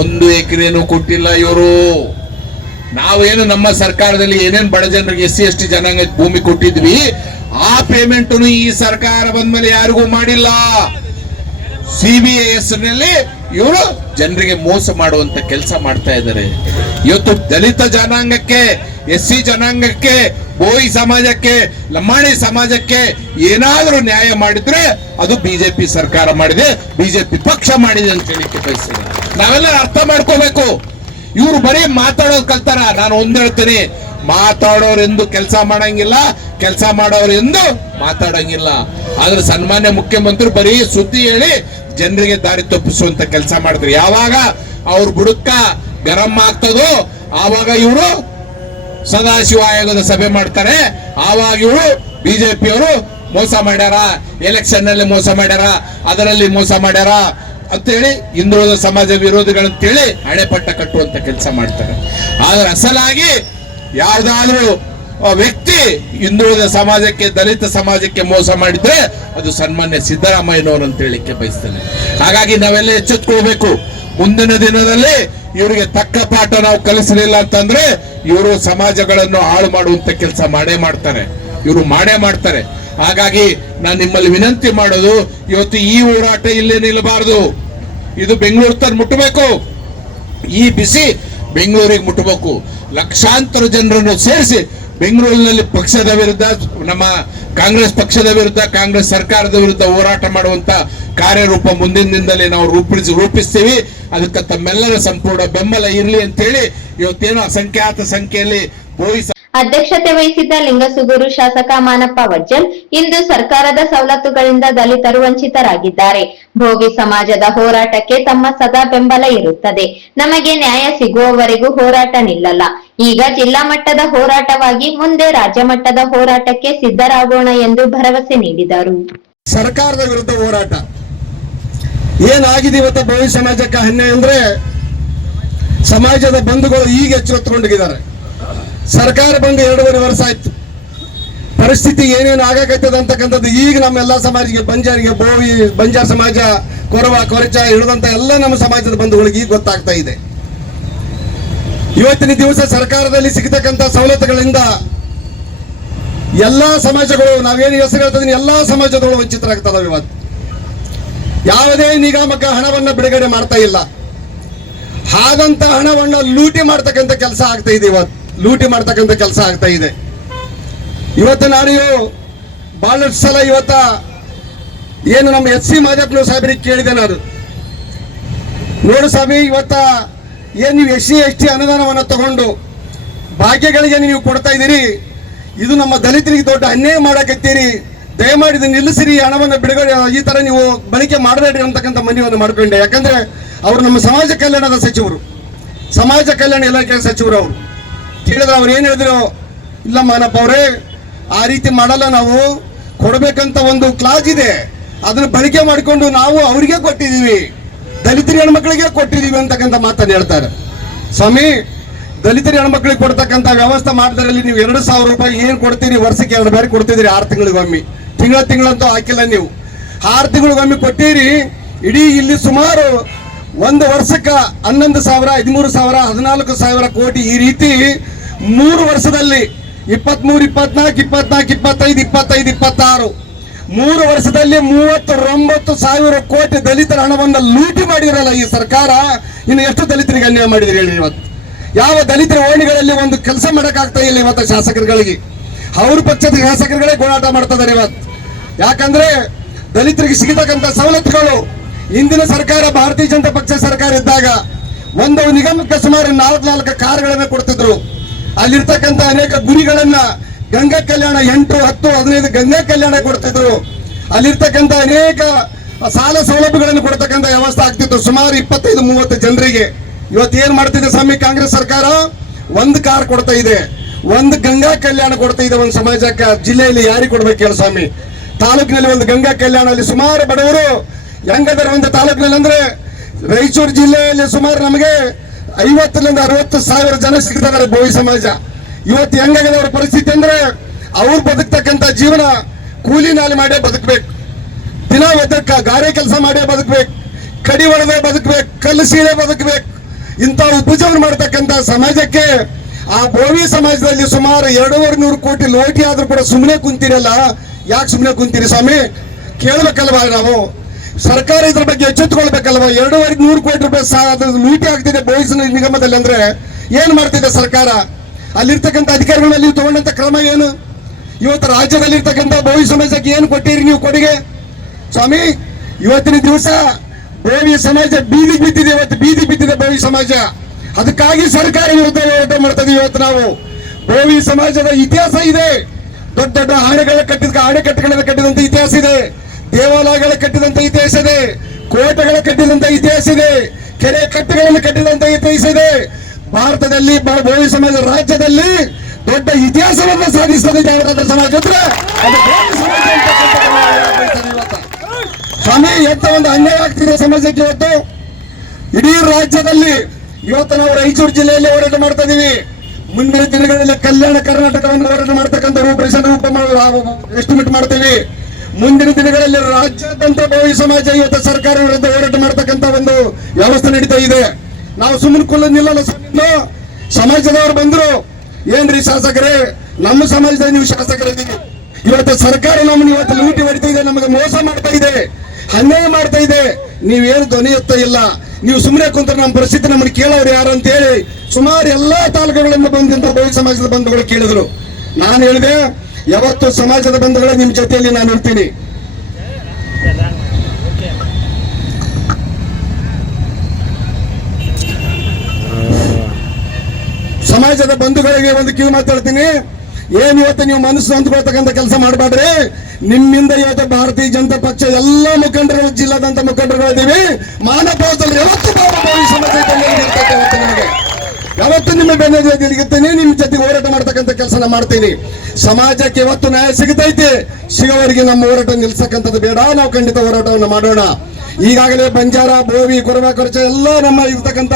1 ಎಕರೆನೂ ಕೊಟ್ಟಿಲ್ಲ ಇವರು. ನಾವೇನು ನಮ್ಮ ಸರ್ಕಾರದಲ್ಲಿ ಏನೇನು ಬಡ ಜನರಿಗೆ SC ST ಜನಾಂಗ ಭೂಮಿ ಕೊಟ್ಟಿದ್ವಿ, ಆ ಪೇಮೆಂಟ್ ಈ ಸರ್ಕಾರ ಬಂದ ಮೇಲೆ ಯಾರಿಗೂ ಮಾಡಿಲ್ಲ. CBS ನಲ್ಲಿ ಇವರು ಜನರಿಗೆ ಮೋಸ ಮಾಡುವಂತ ಕೆಲಸ ಮಾಡ್ತಾ ಇದ್ದಾರೆ. ಇವತ್ತು ದಲಿತ ಜನಾಂಗಕ್ಕೆ, SC ಜನಾಂಗಕ್ಕೆ, ಬೋಯಿ ಸಮಾಜಕ್ಕೆ, ಲಂಬಾಣಿ ಸಮಾಜಕ್ಕೆ ಏನಾದರೂ ನ್ಯಾಯ ಮಾಡಿದ್ರೆ ಅದು ಬಿಜೆಪಿ ಸರ್ಕಾರ ಮಾಡಿದೆ, ಬಿಜೆಪಿ ಪಕ್ಷ ಮಾಡಿದೆ ಅಂತ ಹೇಳಿಕ್ಕೆ ಬಯಸ್ತೇನೆ. ನಾವೆಲ್ಲ ಅರ್ಥ ಮಾಡ್ಕೋಬೇಕು. ಇವರು ಬರೀ ಮಾತಾಡೋದು ಕಲ್ತಾರ. ನಾನು ಒಂದ್ ಹೇಳ್ತೇನೆ, ಮಾತಾಡೋರೆಂದು ಕೆಲಸ ಮಾಡಂಗಿಲ್ಲ, ಕೆಲಸ ಮಾಡೋರೆಂದು ಮಾತಾಡಂಗಿಲ್ಲ. ಆದ್ರೆ ಸನ್ಮಾನ್ಯ ಮುಖ್ಯಮಂತ್ರಿ ಬರೀ ಸುದ್ದಿ ಹೇಳಿ ಜನರಿಗೆ ದಾರಿ ತಪ್ಪಿಸುವಂತ ಕೆಲಸ ಮಾಡಿದ್ರು. ಯಾವಾಗ ಅವ್ರ ಬುಡಕ್ಕ ಗರಂ ಆಗ್ತದೋ ಆವಾಗ ಇವರು ಸದಾಶಿವ ಆಯೋಗದ ಸಭೆ ಮಾಡ್ತಾರೆ. ಆವಾಗ ಇವರು ಬಿಜೆಪಿಯವರು ಮೋಸ ಮಾಡ್ಯಾರ, ಎಲೆಕ್ಷನ್ ನಲ್ಲಿ ಮೋಸ ಮಾಡ್ಯಾರ, ಅದರಲ್ಲಿ ಮೋಸ ಮಾಡ್ಯಾರ ಅಂತೇಳಿ ಹಿಂದುಳಿದ ಸಮಾಜ ವಿರೋಧಿಗಳಂತೇಳಿ ಹಣೆಪಟ್ಟ ಕಟ್ಟುವಂತ ಕೆಲಸ ಮಾಡ್ತಾರೆ. ಆದ್ರೆ ಅಸಲಾಗಿ ಯಾವ್ದಾದ್ರೂ ವ್ಯಕ್ತಿ ಹಿಂದುಳಿದ ಸಮಾಜಕ್ಕೆ, ದಲಿತ ಸಮಾಜಕ್ಕೆ ಮೋಸ ಮಾಡಿದ್ರೆ ಅದು ಸನ್ಮಾನ್ಯ ಸಿದ್ದರಾಮಯ್ಯನವರು ಅಂತ ಹೇಳಿಕ್ಕೆ ಬಯಸ್ತೇನೆ. ಹಾಗಾಗಿ ನಾವೆಲ್ಲ ಎಚ್ಚೆತ್ಕೊಳ್ಬೇಕು. ಮುಂದಿನ ದಿನದಲ್ಲಿ ಇವರಿಗೆ ತಕ್ಕ ಪಾಠ ನಾವು ಕಲಿಸಲಿಲ್ಲ ಅಂತಂದ್ರೆ ಇವರು ಸಮಾಜಗಳನ್ನು ಹಾಳು ಮಾಡುವಂತ ಕೆಲಸ ಇವರು ಮಾಡೇ ಮಾಡ್ತಾರೆ. ಹಾಗಾಗಿ ನಾನು ನಿಮ್ಮಲ್ಲಿ ವಿನಂತಿ ಮಾಡೋದು, ಇವತ್ತು ಈ ಹೋರಾಟ ಇಲ್ಲೇ ನಿಲ್ಲಬಾರದು. ಇದು ಬೆಂಗಳೂರು ತನಕ ಮುಟ್ಟಬೇಕು. ಈ ಬಿಸಿ ಬೆಂಗಳೂರಿಗೆ ಮುಟ್ಟಬೇಕು. ಲಕ್ಷಾಂತರ ಜನರನ್ನು ಸೇರಿಸಿ ಬೆಂಗಳೂರಿನಲ್ಲಿ ಪಕ್ಷದ ವಿರುದ್ಧ, ನಮ್ಮ ಕಾಂಗ್ರೆಸ್ ಪಕ್ಷದ ವಿರುದ್ಧ, ಕಾಂಗ್ರೆಸ್ ಸರ್ಕಾರದ ವಿರುದ್ಧ ಹೋರಾಟ ಮಾಡುವಂತ ಕಾರ್ಯರೂಪ ಮುಂದಿನ ದಿನದಲ್ಲಿ ನಾವು ರೂಪಿಸ್ತೀವಿ. ಅದಕ್ಕೆ ತಮ್ಮೆಲ್ಲರ ಸಂಪೂರ್ಣ ಬೆಂಬಲ ಇರಲಿ ಅಂತೇಳಿ ಇವತ್ತೇನು ಅಸಂಖ್ಯಾತ ಸಂಖ್ಯೆಯಲ್ಲಿ ಬೋಯಿ ಅಧ್ಯಕ್ಷತೆ ವಹಿಸಿದ್ದ ಲಿಂಗಸುಗೂರು ಶಾಸಕ ಮಾನಪ್ಪ ವಜ್ಜಲ್, ಇಂದು ಸರ್ಕಾರದ ಸವಲತ್ತುಗಳಿಂದ ದಲಿತರು ವಂಚಿತರಾಗಿದ್ದಾರೆ. ಭೋಗಿ ಸಮಾಜದ ಹೋರಾಟಕ್ಕೆ ತಮ್ಮ ಸದಾ ಬೆಂಬಲ ಇರುತ್ತದೆ. ನಮಗೆ ನ್ಯಾಯ ಸಿಗುವವರೆಗೂ ಹೋರಾಟ ನಿಲ್ಲಲ್ಲ. ಈಗ ಜಿಲ್ಲಾ ಮಟ್ಟದ ಹೋರಾಟವಾಗಿ ಮುಂದೆ ರಾಜ್ಯ ಮಟ್ಟದ ಹೋರಾಟಕ್ಕೆ ಸಿದ್ಧರಾಗೋಣ ಎಂದು ಭರವಸೆ ನೀಡಿದರು. ಸರ್ಕಾರದ ವಿರುದ್ಧ ಹೋರಾಟ ಏನಾಗಿದೆ ಇವತ್ತು ಭೋವಿ ಸಮಾಜಕ್ಕೆ ಅನ್ಯಾಯ ಅಂದ್ರೆ ಸಮಾಜದ ಬಂಧುಗಳು ಈಗ ಎಚ್ಚೆತ್ತುಕೊಂಡಿದ್ದಾರೆ. ಸರ್ಕಾರ ಬಂದು 2.5 ವರ್ಷ ಆಯ್ತು. ಪರಿಸ್ಥಿತಿ ಏನೇನು ಆಗಕತ್ತದ ಅಂತಕ್ಕಂಥದ್ದು ಈಗ ನಮ್ಮೆಲ್ಲ ಸಮಾಜಕ್ಕೆ, ಬಂಜಾರಿಗೆ, ಬೋವಿ, ಬಂಜಾರ ಸಮಾಜ, ಕೊರವ, ಕೊರಚ ಹಿಡಿದಂತ ಎಲ್ಲ ನಮ್ಮ ಸಮಾಜದ ಬಂಧುಗಳಿಗೆ ಈಗ ಗೊತ್ತಾಗ್ತಾ ಇದೆ. ಇವತ್ತಿನ ದಿವಸ ಸರ್ಕಾರದಲ್ಲಿ ಸಿಗತಕ್ಕಂಥ ಸವಲತ್ತುಗಳಿಂದ ಎಲ್ಲಾ ಸಮಾಜಗಳು, ನಾವೇನು ಹೆಸರು ಹೇಳ್ತಿದ್ದೀನಿ, ಎಲ್ಲಾ ಸಮಾಜದಗಳು ವಂಚಿತರಾಗ್ತದವೆ. ಇವತ್ತು ಯಾವುದೇ ನಿಗಮಕ್ಕೆ ಹಣವನ್ನ ಬಿಡುಗಡೆ ಮಾಡ್ತಾ ಇಲ್ಲ. ಹಾಗಂತ ಹಣವನ್ನ ಲೂಟಿ ಮಾಡ್ತಕ್ಕಂಥ ಕೆಲಸ ಆಗ್ತಾ ಇದೆ. ಲೂಟಿ ಮಾಡ್ತಕ್ಕಂಥ ಕೆಲಸ ಆಗ್ತಾ ಇದೆ. ಇವತ್ತು ನಾನು ಬಹಳಷ್ಟು ಸಲ ಏನು ನಮ್ಮ SC ಮಾದೇಪ್ಪ ಸಾಹೇಬರಿಗೆ ಕೇಳಿದೆ ನಾನು, ನೋಡು ಸ್ವಾಮಿ, ಏನು ನೀವು SC ST ಅನುದಾನವನ್ನು ತಗೊಂಡು ಭಾಗ್ಯಗಳಿಗೆ ನೀವು ಕೊಡ್ತಾ ಇದ್ದೀರಿ, ಇದು ನಮ್ಮ ದಲಿತರಿಗೆ ದೊಡ್ಡ ಅನ್ಯಾಯ ಮಾಡಕತ್ತೀರಿ, ದಯಮಾಡಿ ಇದನ್ನು ನಿಲ್ಲಿಸಿರಿ, ಹಣವನ್ನು ಬಿಡುಗಡೆ ಈ ತರ ನೀವು ಬಳಕೆ ಮಾಡಬೇಡ್ರಿ ಅಂತಕ್ಕಂಥ ಮನವಿಯನ್ನು ಮಾಡ್ಕೊಂಡೆ. ಯಾಕಂದ್ರೆ ಅವರು ನಮ್ಮ ಸಮಾಜ ಕಲ್ಯಾಣದ ಸಚಿವರು, ಸಮಾಜ ಕಲ್ಯಾಣ ಇಲಾಖೆ ಸಚಿವರು. ಅವರು ಕೇಳಿದ್ರೆ ಅವ್ರು ಏನು ಹೇಳಿದ್ರು, ಇಲ್ಲ ಮಾನಪ್ಪ ಅವರೇ, ಆ ರೀತಿ ಮಾಡಲ್ಲ, ನಾವು ಕೊಡಬೇಕಂತ ಒಂದು ಕ್ಲಾಸ್ ಇದೆ, ಅದನ್ನು ಬಳಕೆ ಮಾಡಿಕೊಂಡು ನಾವು ಅವರಿಗೆ ಕೊಟ್ಟಿದ್ದೀವಿ, ದಲಿತರ ಹೆಣ್ಮಕ್ಳಿಗೆ ಕೊಟ್ಟಿದ್ದೀವಿ ಅಂತಕ್ಕಂಥ ಮಾತನ್ನು ಹೇಳ್ತಾರೆ. ಸ್ವಾಮಿ, ದಲಿತರ ಹೆಣ್ಮಕ್ಳಿಗೆ ಕೊಡ್ತಕ್ಕಂಥ ವ್ಯವಸ್ಥೆ ಮಾಡಿದ್ರಲ್ಲಿ ನೀವು 2,000 ರೂಪಾಯಿ ಏನ್ ಕೊಡ್ತೀರಿ, ವರ್ಷಕ್ಕೆ 2 ಬಾರಿ ಕೊಡ್ತಿದ್ರಿ, 6 ತಿಂಗಳಿಗೊಮ್ಮೆ. ತಿಂಗಳಂತೂ ಹಾಕಿಲ್ಲ ನೀವು. 6 ತಿಂಗಳಿಗೊಮ್ಮೆ ಕೊಟ್ಟಿರಿ. ಇಡೀ ಇಲ್ಲಿ ಸುಮಾರು ಒಂದು ವರ್ಷಕ್ಕೆ 11,000, 13,000, 14,000 ಕೋಟಿ ಈ ರೀತಿ 3 ವರ್ಷದಲ್ಲಿ 23, 24, 24, 25, 25, 26 3 ವರ್ಷದಲ್ಲಿ 39,000 ಕೋಟಿ ದಲಿತರ ಹಣವನ್ನು ಲೂಟಿ ಮಾಡಿರಲ್ಲ ಈ ಸರ್ಕಾರ. ಇನ್ನು ಎಷ್ಟು ದಲಿತರಿಗೆ ಅನ್ಯಾಯ ಮಾಡಿದ್ರಿ ಹೇಳಿ? ಇವತ್ತು ಯಾವ ದಲಿತರ ಓಣಿಗಳಲ್ಲಿ ಒಂದು ಕೆಲಸ ಮಾಡಕ್ಕಾಗ್ತಾ ಇಲ್ಲ ಇವತ್ತು ಶಾಸಕರುಗಳಿಗೆ. ಅವ್ರ ಪಕ್ಷದ ಶಾಸಕರುಗಳೇ ಹೋರಾಟ ಮಾಡ್ತಾ ಇದ್ದಾರೆ ಇವತ್ತು. ಯಾಕಂದ್ರೆ ದಲಿತರಿಗೆ ಸಿಗತಕ್ಕಂಥ ಸವಲತ್ತುಗಳು ಹಿಂದಿನ ಸರ್ಕಾರ, ಭಾರತೀಯ ಜನತಾ ಪಕ್ಷ ಸರ್ಕಾರ ಇದ್ದಾಗ ಒಂದು ನಿಗಮಕ್ಕೆ ಸುಮಾರು 4 ಕಾರುಗಳನ್ನು ಕೊಡ್ತಿದ್ರು. ಅಲ್ಲಿರ್ತಕ್ಕಂಥ ಅನೇಕ ಗುರಿಗಳನ್ನ ಗಂಗಾ ಕಲ್ಯಾಣ 8, 10, 15 ಗಂಗಾ ಕಲ್ಯಾಣ ಕೊಡ್ತಿದ್ರು. ಅಲ್ಲಿರ್ತಕ್ಕಂಥ ಅನೇಕ ಸಾಲ ಸೌಲಭ್ಯಗಳನ್ನು ಕೊಡ್ತಕ್ಕಂಥ ವ್ಯವಸ್ಥೆ ಆಗ್ತಿತ್ತು ಸುಮಾರು 25-30 ಜನರಿಗೆ. ಇವತ್ತು ಏನ್ ಮಾಡ್ತಿದೆ ಸ್ವಾಮಿ ಕಾಂಗ್ರೆಸ್ ಸರ್ಕಾರ? 1 ಕಾರ್ ಕೊಡ್ತಾ ಇದೆ, 1 ಗಂಗಾ ಕಲ್ಯಾಣ ಕೊಡ್ತಾ ಇದೆ ಒಂದು ಸಮಾಜಕ್ಕೆ. ಜಿಲ್ಲೆಯಲ್ಲಿ ಯಾರಿಗೆ ಕೊಡ್ಬೇಕು ಹೇಳಿ ಸ್ವಾಮಿ? ತಾಲೂಕಿನಲ್ಲಿ 1 ಗಂಗಾ ಕಲ್ಯಾಣ. ಅಲ್ಲಿ ಸುಮಾರು ಬಡವರು ಹೆಂಗದರ ಒಂದು ತಾಲೂಕಿನಲ್ಲಿ ಅಂದ್ರೆ ರಾಯಚೂರು ಜಿಲ್ಲೆಯಲ್ಲಿ ಸುಮಾರು ನಮಗೆ 50ರಿಂದ 60,000 ಜನ ಸಿಗ್ತಾರೆ ಬೋವಿ ಸಮಾಜ. ಇವತ್ತು ಹೆಂಗಾಗಿದೆ ಅವ್ರ ಪರಿಸ್ಥಿತಿ ಅಂದ್ರೆ, ಅವ್ರು ಬದುಕ್ತಕ್ಕಂಥ ಜೀವನ ಕೂಲಿ ನಾಲಿ ಮಾಡೇ ಬದುಕ್ಬೇಕು, ದಿನ ಒದ್ದಕ್ಕ ಗಾರೆ ಕೆಲಸ ಮಾಡೇ ಬದುಕ್ಬೇಕು, ಕಡಿ ಹೊಡೆದೇ ಬದುಕ್ಬೇಕು, ಕಲ್ಲು ಸೀಳೆ ಬದುಕ್ಬೇಕು. ಇಂಥ ಉಪಜೀವನ ಮಾಡ್ತಕ್ಕಂಥ ಸಮಾಜಕ್ಕೆ ಆ ಬೋವಿ ಸಮಾಜದಲ್ಲಿ ಸುಮಾರು 200 ಕೋಟಿ ಲೋಟಿ ಆದ್ರೂ ಕೂಡ ಸುಮ್ಮನೆ ಕುಂತೀರಲ್ಲ. ಯಾಕೆ ಸುಮ್ಮನೆ ಕುಂತೀರಿ ಸ್ವಾಮಿ? ಕೇಳ್ಬೇಕಲ್ವಾ ನಾವು? ಸರ್ಕಾರ ಇದ್ರ ಬಗ್ಗೆ ಎಚ್ಚೆತ್ತುಕೊಳ್ಬೇಕಲ್ವಾ? 200 ಕೋಟಿ ರೂಪಾಯಿ ಲೂಟಿ ಆಗ್ತಿದೆ ಬೋವಿ ನಿಗಮದಲ್ಲಿ ಅಂದ್ರೆ ಏನ್ ಮಾಡ್ತಿದೆ ಸರ್ಕಾರ? ಅಲ್ಲಿರ್ತಕ್ಕಂಥ ಅಧಿಕಾರಿಗಳಲ್ಲಿ ತಗೊಂಡಂತ ಕ್ರಮ ಏನು? ಇವತ್ತು ರಾಜ್ಯದಲ್ಲಿ ಇರ್ತಕ್ಕಂಥ ಬೋವಿ ಸಮಾಜಕ್ಕೆ ಏನು ಕೊಟ್ಟಿರಿ ನೀವು ಕೊಡುಗೆ ಸ್ವಾಮಿ? ಇವತ್ತಿನ ದಿವಸ ಬೋವಿ ಸಮಾಜ ಬೀದಿಗೆ ಬಿದ್ದಿದೆ. ಇವತ್ತು ಬೀದಿ ಬಿದ್ದಿದೆ ಬೋವಿ ಸಮಾಜ. ಅದಕ್ಕಾಗಿ ಸರ್ಕಾರ ವಿರುದ್ಧ ಹೋರಾಟ ಮಾಡ್ತದೆ. ಇವತ್ತು ನಾವು ಬೋವಿ ಸಮಾಜದ ಇತಿಹಾಸ ಇದೆ. ದೊಡ್ಡ ದೊಡ್ಡ ಅಣೆಕಟ್ಟುಗಳನ್ನು ಕಟ್ಟಿದಂತ ಇತಿಹಾಸ ಇದೆ, ದೇವಾಲಯಗಳ ಕಟ್ಟಿದಂತ ಇತಿಹಾಸ ಇದೆ, ಕೋಟೆಗಳ ಕಟ್ಟಿದಂತ ಇತಿಹಾಸ ಇದೆ, ಕೆರೆ ಕಟ್ಟೆಗಳನ್ನು ಕಟ್ಟಿದಂತ ಇತಿಹಾಸ ಇದೆ. ಭಾರತದಲ್ಲಿ ಬೋವಿ ಸಮಾಜ ರಾಜ್ಯದಲ್ಲಿ ದೊಡ್ಡ ಇತಿಹಾಸವನ್ನು ಸಾಧಿಸ್ತದೆ ಜಾನಪದ ಸಮಾಜ ಅಂದ್ರೆ ಅದು ಬೋವಿ ಸಮಾಜ ಅಂತ. ಸ್ವಾಮಿ, ಎಂತ ಒಂದು ಅನ್ಯಾಯ ಆಗ್ತಿದೆ ಸಮಾಜಕ್ಕೆ ಇವತ್ತು. ಇಡೀ ರಾಜ್ಯದಲ್ಲಿ ಇವತ್ತು ನಾವು ರಾಯಚೂರು ಜಿಲ್ಲೆಯಲ್ಲಿ ಹೋರಾಟ ಮಾಡ್ತಾ ಇದೀವಿ. ಮುಂದಿನ ದಿನಗಳಲ್ಲಿ ಕಲ್ಯಾಣ ಕರ್ನಾಟಕವನ್ನು ಹೋರಾಟ ಮಾಡ್ತಕ್ಕಂಥ ಎಸ್ಟಿಮೇಟ್ ಮಾಡ್ತೀವಿ. ಮುಂದಿನ ದಿನಗಳಲ್ಲಿ ರಾಜ್ಯಾದ್ಯಂತ ಬೋವಿ ಸಮಾಜ ಇವತ್ತು ಸರ್ಕಾರ ವಿರುದ್ಧ ಹೋರಾಟ ಮಾಡ್ತಕ್ಕಂಥ ಒಂದು ವ್ಯವಸ್ಥೆ ನಡೀತಾ ಇದೆ. ನಾವು ಸುಮ್ಮನೆ ನಿಲ್ಲಲ್ಲ. ಸಮಾಜದವರು ಬಂದ್ರು, ಏನ್ರಿ ಶಾಸಕರೇ, ನಮ್ಮ ಸಮಾಜದಲ್ಲಿ ನೀವು ಶಾಸಕರಿದ್ದೀವಿ, ಇವತ್ತು ಸರ್ಕಾರ ನಮ್ಮನ್ನು ಇವತ್ತು ಲೂಟಿ ಹೊಡಿತಾ ಇದೆ, ನಮಗೆ ಮೋಸ ಮಾಡ್ತಾ ಇದೆ, ಅನ್ಯಾಯ ಮಾಡ್ತಾ ಇದೆ, ನೀವೇನು ಧ್ವನಿ ಎತ್ತಾ ಇಲ್ಲ, ನೀವು ಸುಮ್ಮನೆ ಕುಂತ್ರೆ ನಮ್ಮ ಪರಿಸ್ಥಿತಿ ನಮ್ಮನ್ನು ಕೇಳೋರು ಯಾರು ಅಂತ ಹೇಳಿ ಸುಮಾರು ಎಲ್ಲಾ ತಾಲೂಕುಗಳಿಂದ ಬಂದಂತ ಬೋವಿ ಸಮಾಜದ ಬಂಧುಗಳು ಕೇಳಿದ್ರು. ನಾನು ಹೇಳಿದೆ, ಯಾವತ್ತು ಸಮಾಜದ ಬಂಧುಗಳ ನಿಮ್ ಜೊತೆಯಲ್ಲಿ ನಾನು ಇರ್ತೀನಿ. ಸಮಾಜದ ಬಂಧುಗಳಿಗೆ ಒಂದು ಕಿವಿ ಮಾತಾಡ್ತೀನಿ. ಏನ್ ಇವತ್ತು ನೀವು ಮನಸ್ಸು ಅಂದ್ಕೊಳ್ತಕ್ಕಂಥ ಕೆಲಸ ಮಾಡಬೇಡ್ರಿ. ನಿಮ್ಮಿಂದ ಇವತ್ತು ಭಾರತೀಯ ಜನತಾ ಪಕ್ಷ ಎಲ್ಲ ಮುಖಂಡರು, ಜಿಲ್ಲಾದಂತ ಮುಖಂಡರುಗಳಿದ್ದೀವಿ. ಮಾನವದಲ್ಲಿ ಯಾವತ್ತು ಯಾವತ್ತು ನಿಮ್ಮ ಬೆನ್ನೆಲುಬಾಗಿರ್ತೀನಿ, ನಿಮ್ಮ ಜೊತೆ ಹೋರಾಟ ಮಾಡ್ತಕ್ಕಂಥ ಕೆಲಸ ಮಾಡ್ತೀನಿ. ಸಮಾಜಕ್ಕೆ ಯಾವತ್ತು ನ್ಯಾಯ ಸಿಗತೈತಿ, ಸಿಗೋವರೆಗೆ ನಮ್ಮ ಹೋರಾಟ ನಿಲ್ಸಕ್ಕಂಥದ್ದು ಬೇಡ. ನಾವು ಖಂಡಿತ ಹೋರಾಟವನ್ನು ಮಾಡೋಣ. ಈಗಾಗಲೇ ಬಂಜಾರ, ಬೋವಿ, ಕೊರವ, ಕೊರಚ ಎಲ್ಲ ನಮ್ಮ ಇರ್ತಕ್ಕಂಥ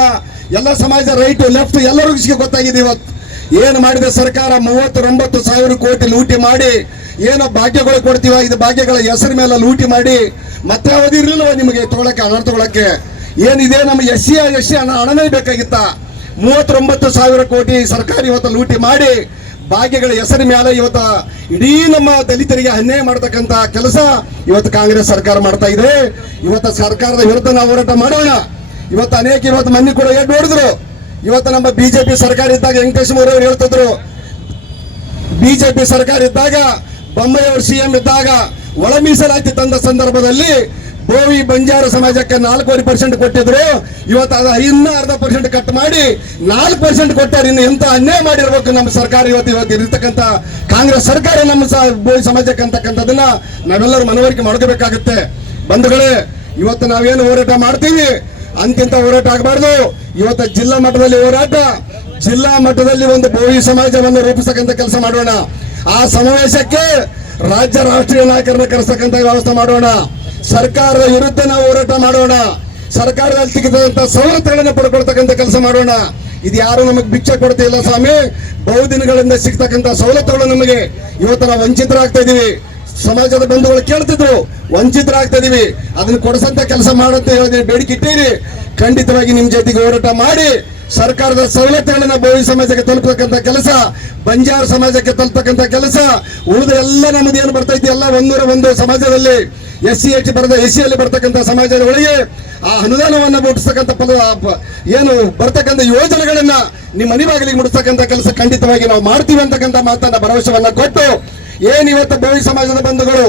ಎಲ್ಲ ಸಮಾಜ ರೈಟ್ ಲೆಫ್ಟ್ ಎಲ್ಲರಿಗೂ ಗೊತ್ತಾಗಿದೆ. ಇವತ್ತು ಏನು ಮಾಡಿದೆ ಸರ್ಕಾರ? 39,000 ಕೋಟಿ ಲೂಟಿ ಮಾಡಿ ಏನೋ ಭಾಗ್ಯಗಳು ಕೊಡ್ತೀವ, ಇದು ಭಾಗ್ಯಗಳ ಹೆಸರು ಮೇಲೆ ಲೂಟಿ ಮಾಡಿ ಮತ್ತೆ ಯಾವ್ದು ಇರ್ಲಿಲ್ವ ನಿಮಗೆ ತಗೊಳಕ್ಕೆ, ಹಣ ತಗೊಳಕ್ಕೆ? ಏನಿದೆ ನಮ್ಮ ಎಸ್ ಸಿ ಹಣನೇ ಬೇಕಾಗಿತ್ತ? 39,000 ಕೋಟಿ ಸರ್ಕಾರ ಇವತ್ತು ಲೂಟಿ ಮಾಡಿ ಭಾಗ್ಯಗಳ ಹೆಸರು ಮೇಲೆ ಇವತ್ತು ಇಡೀ ನಮ್ಮ ದಲಿತರಿಗೆ ಅನ್ಯಾಯ ಮಾಡತಕ್ಕಂತ ಕೆಲಸ ಇವತ್ತು ಕಾಂಗ್ರೆಸ್ ಸರ್ಕಾರ ಮಾಡ್ತಾ ಇದೆ. ಇವತ್ತು ಸರ್ಕಾರದ ವಿರುದ್ಧ ನಾವು ಹೋರಾಟ ಮಾಡೋಣ. ಇವತ್ತು ಅನೇಕ ಇವತ್ತು ಮಂದಿ ಕೂಡ ಎದ್ದು ನೋಡಿದ್ರು. ಇವತ್ತು ನಮ್ಮ ಬಿಜೆಪಿ ಸರ್ಕಾರ ಇದ್ದಾಗ ವೆಂಕಟೇಶ್ ಅವರು ಹೇಳ್ತಿದ್ರು, ಬಿಜೆಪಿ ಸರ್ಕಾರ ಇದ್ದಾಗ, ಬೊಮ್ಮಾಯಿ ಅವರು ಸಿಎಂ ಇದ್ದಾಗ ಒಳ ಮೀಸಲಾತಿ ತಂದ ಸಂದರ್ಭದಲ್ಲಿ ಬೋವಿ ಬಂಜಾರ ಸಮಾಜಕ್ಕೆ 4% ಕೊಟ್ಟಿದ್ರು. ಇವತ್ತು ಅದು ಇನ್ನೂ 0.5% ಕಟ್ ಮಾಡಿ 4% ಕೊಟ್ಟಾರೆ. ಇನ್ನು ಎಂತ ಅನ್ಯಾಯ ಮಾಡಿರ್ಬೇಕು ನಮ್ಮ ಸರ್ಕಾರ ಇವತ್ತು ಇರತಕ್ಕಂತ ಕಾಂಗ್ರೆಸ್ ಸರ್ಕಾರ ನಮ್ಮ ಬೋವಿ ಸಮಾಜಕ್ಕೆ ಅಂತಕ್ಕಂಥದನ್ನ ನಾವೆಲ್ಲರೂ ಮನವರಿಕೆ ಮಾಡ್ಕೋಬೇಕಾಗುತ್ತೆ. ಬಂಧುಗಳೇ, ಇವತ್ತು ನಾವೇನು ಹೋರಾಟ ಮಾಡ್ತೀವಿ ಅಂತಿಂತ ಹೋರಾಟ ಆಗಬಾರ್ದು. ಇವತ್ತು ಜಿಲ್ಲಾ ಮಟ್ಟದಲ್ಲಿ ಹೋರಾಟ, ಜಿಲ್ಲಾ ಮಟ್ಟದಲ್ಲಿ ಒಂದು ಬೋವಿ ಸಮಾಜವನ್ನು ರೂಪಿಸತಕ್ಕಂಥ ಕೆಲಸ ಮಾಡೋಣ. ಆ ಸಮಾವೇಶಕ್ಕೆ ರಾಜ್ಯ ರಾಷ್ಟ್ರೀಯ ನಾಯಕರನ್ನ ಕರೆಸತಕ್ಕಂಥ ವ್ಯವಸ್ಥೆ ಮಾಡೋಣ. ಸರ್ಕಾರದ ವಿರುದ್ಧ ನಾವು ಹೋರಾಟ ಮಾಡೋಣ. ಸರ್ಕಾರದಲ್ಲಿ ಸಿಗದಂತ ಸವಲತ್ತುಗಳನ್ನು ಪಡ್ಕೊಳ್ತಕ್ಕಂಥ ಕೆಲಸ ಮಾಡೋಣ. ಇದು ಯಾರು ನಮಗೆ ಭಿಕ್ಷೆ ಕೊಡ್ತಾ ಇಲ್ಲ ಸ್ವಾಮಿ. ಬಹುದಿನಗಳಿಂದ ಸಿಗ್ತಕ್ಕಂಥ ಸವಲತ್ತುಗಳು ನಮಗೆ ಇವತ್ತು ನಾವು ವಂಚಿತರಾಗ್ತಾ ಇದೀವಿ. ಸಮಾಜದ ಬಂಧುಗಳು ಕೇಳ್ತಿದ್ರು, ವಂಚಿತರಾಗ್ತಾ ಇದೀವಿ, ಅದನ್ನ ಕೊಡಿಸಂತ ಕೆಲಸ ಮಾಡಂತ ಹೇಳಿದ್ರೆ ಬೇಡಿಕೆ ಇಟ್ಟೀರಿ. ಖಂಡಿತವಾಗಿ ನಿಮ್ ಜೊತೆಗೆ ಹೋರಾಟ ಮಾಡಿ ಸರ್ಕಾರದ ಸವಲತ್ತುಗಳನ್ನ ಬೋವಿ ಸಮಾಜಕ್ಕೆ ತಲುಪತಕ್ಕಂಥ ಕೆಲಸ, ಬಂಜಾರ ಸಮಾಜಕ್ಕೆ ತಲುಪತಕ್ಕಂಥ ಕೆಲಸ, ಉಳಿದ ಎಲ್ಲ ನಮ್ಮದೇನು ಬರ್ತೈತಿ ಎಲ್ಲ 101 ಸಮಾಜದಲ್ಲಿ SC ಅಲ್ಲಿ ಬರ್ತಕ್ಕಂಥ ಸಮಾಜದ ಒಳಗೆ ಆ ಅನುದಾನವನ್ನ ಮುಟ್ಟಿಸ್ತಕ್ಕಂಥ ಏನು ಬರ್ತಕ್ಕಂಥ ಯೋಜನೆಗಳನ್ನ ನಿಮ್ಮ ಮನೆ ಬಾಗಿಲಿಗೆ ಮುಟ್ಟಿಸ್ತಕ್ಕಂಥ ಕೆಲಸ ಖಂಡಿತವಾಗಿ ನಾವು ಮಾಡ್ತೀವಿ ಅಂತಕ್ಕಂಥ ಮಾತನ್ನ ಭರವಸೆವನ್ನ ಕೊಟ್ಟು ಏನ್ ಇವತ್ತು ಬೋವಿ ಸಮಾಜದ ಬಂಧುಗಳು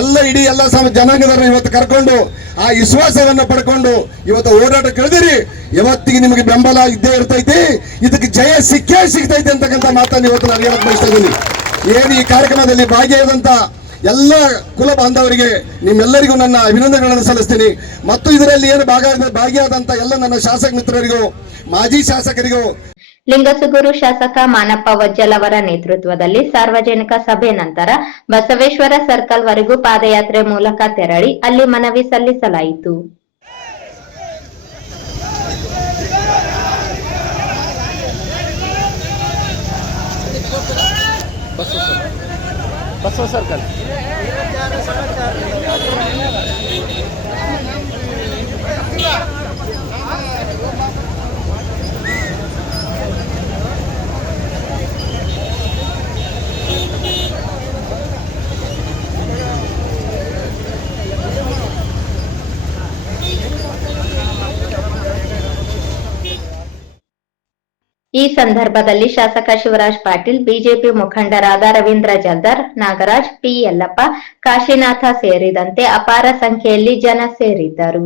ಎಲ್ಲ ಇಡೀ ಎಲ್ಲ ಜನಾಂಗದವರನ್ನ ಇವತ್ತು ಕರ್ಕೊಂಡು ಆ ವಿಶ್ವಾಸವನ್ನ ಪಡ್ಕೊಂಡು ಇವತ್ತು ಹೋರಾಟ ಕಳೆದಿರಿ. ಇವತ್ತಿಗೆ ನಿಮಗೆ ಬೆಂಬಲ ಇದ್ದೇ ಇರ್ತೈತಿ, ಇದಕ್ಕೆ ಜಯ ಸಿಗ್ತೈತಿ ಅಂತಕ್ಕಂಥ ಮಾತನ್ನು ಇವತ್ತು ನಾನು ಹೇಳಕ್ ಬಯಸ್ತಾ ಇದ್ದೀನಿ. ಏನು ಈ ಕಾರ್ಯಕ್ರಮದಲ್ಲಿ ಭಾಗಿಯಾದಂತ ಎಲ್ಲ ಕುಲ ಬಾಂಧವರಿಗೆ ನಿಮ್ಮೆಲ್ಲರಿಗೂ ನನ್ನ ಅಭಿನಂದನೆಗಳನ್ನು ಸಲ್ಲಿಸ್ತೀನಿ. ಮತ್ತು ಇದರಲ್ಲಿ ಏನು ಭಾಗಿಯಾದಂತ ಎಲ್ಲ ನನ್ನ ಶಾಸಕ ಮಿತ್ರರಿಗೂ ಮಾಜಿ ಶಾಸಕರಿಗೂ. ಲಿಂಗಸುಗೂರು ಶಾಸಕ ಮಾನಪ್ಪ ವಜ್ಜಲ್ ಅವರ ನೇತೃತ್ವದಲ್ಲಿ ಸಾರ್ವಜನಿಕ ಸಭೆ ನಂತರ ಬಸವೇಶ್ವರ ಸರ್ಕಲ್ ವರೆಗೂ ಪಾದಯಾತ್ರೆ ಮೂಲಕ ತೆರಳಿ ಅಲ್ಲಿ ಮನವಿ ಸಲ್ಲಿಸಲಾಯಿತು. ಈ ಸಂದರ್ಭದಲ್ಲಿ ಶಾಸಕ ಶಿವರಾಜ್ ಪಾಟೀಲ್, ಬಿಜೆಪಿ ಮುಖಂಡರಾದ ರವೀಂದ್ರ ಜಲ್ದಾರ್, ನಾಗರಾಜ್, ಪಿ ಯಲ್ಲಪ್ಪ, ಕಾಶಿನಾಥ ಸೇರಿದಂತೆ ಅಪಾರ ಸಂಖ್ಯೆಯಲ್ಲಿ ಜನ ಸೇರಿದ್ದರು.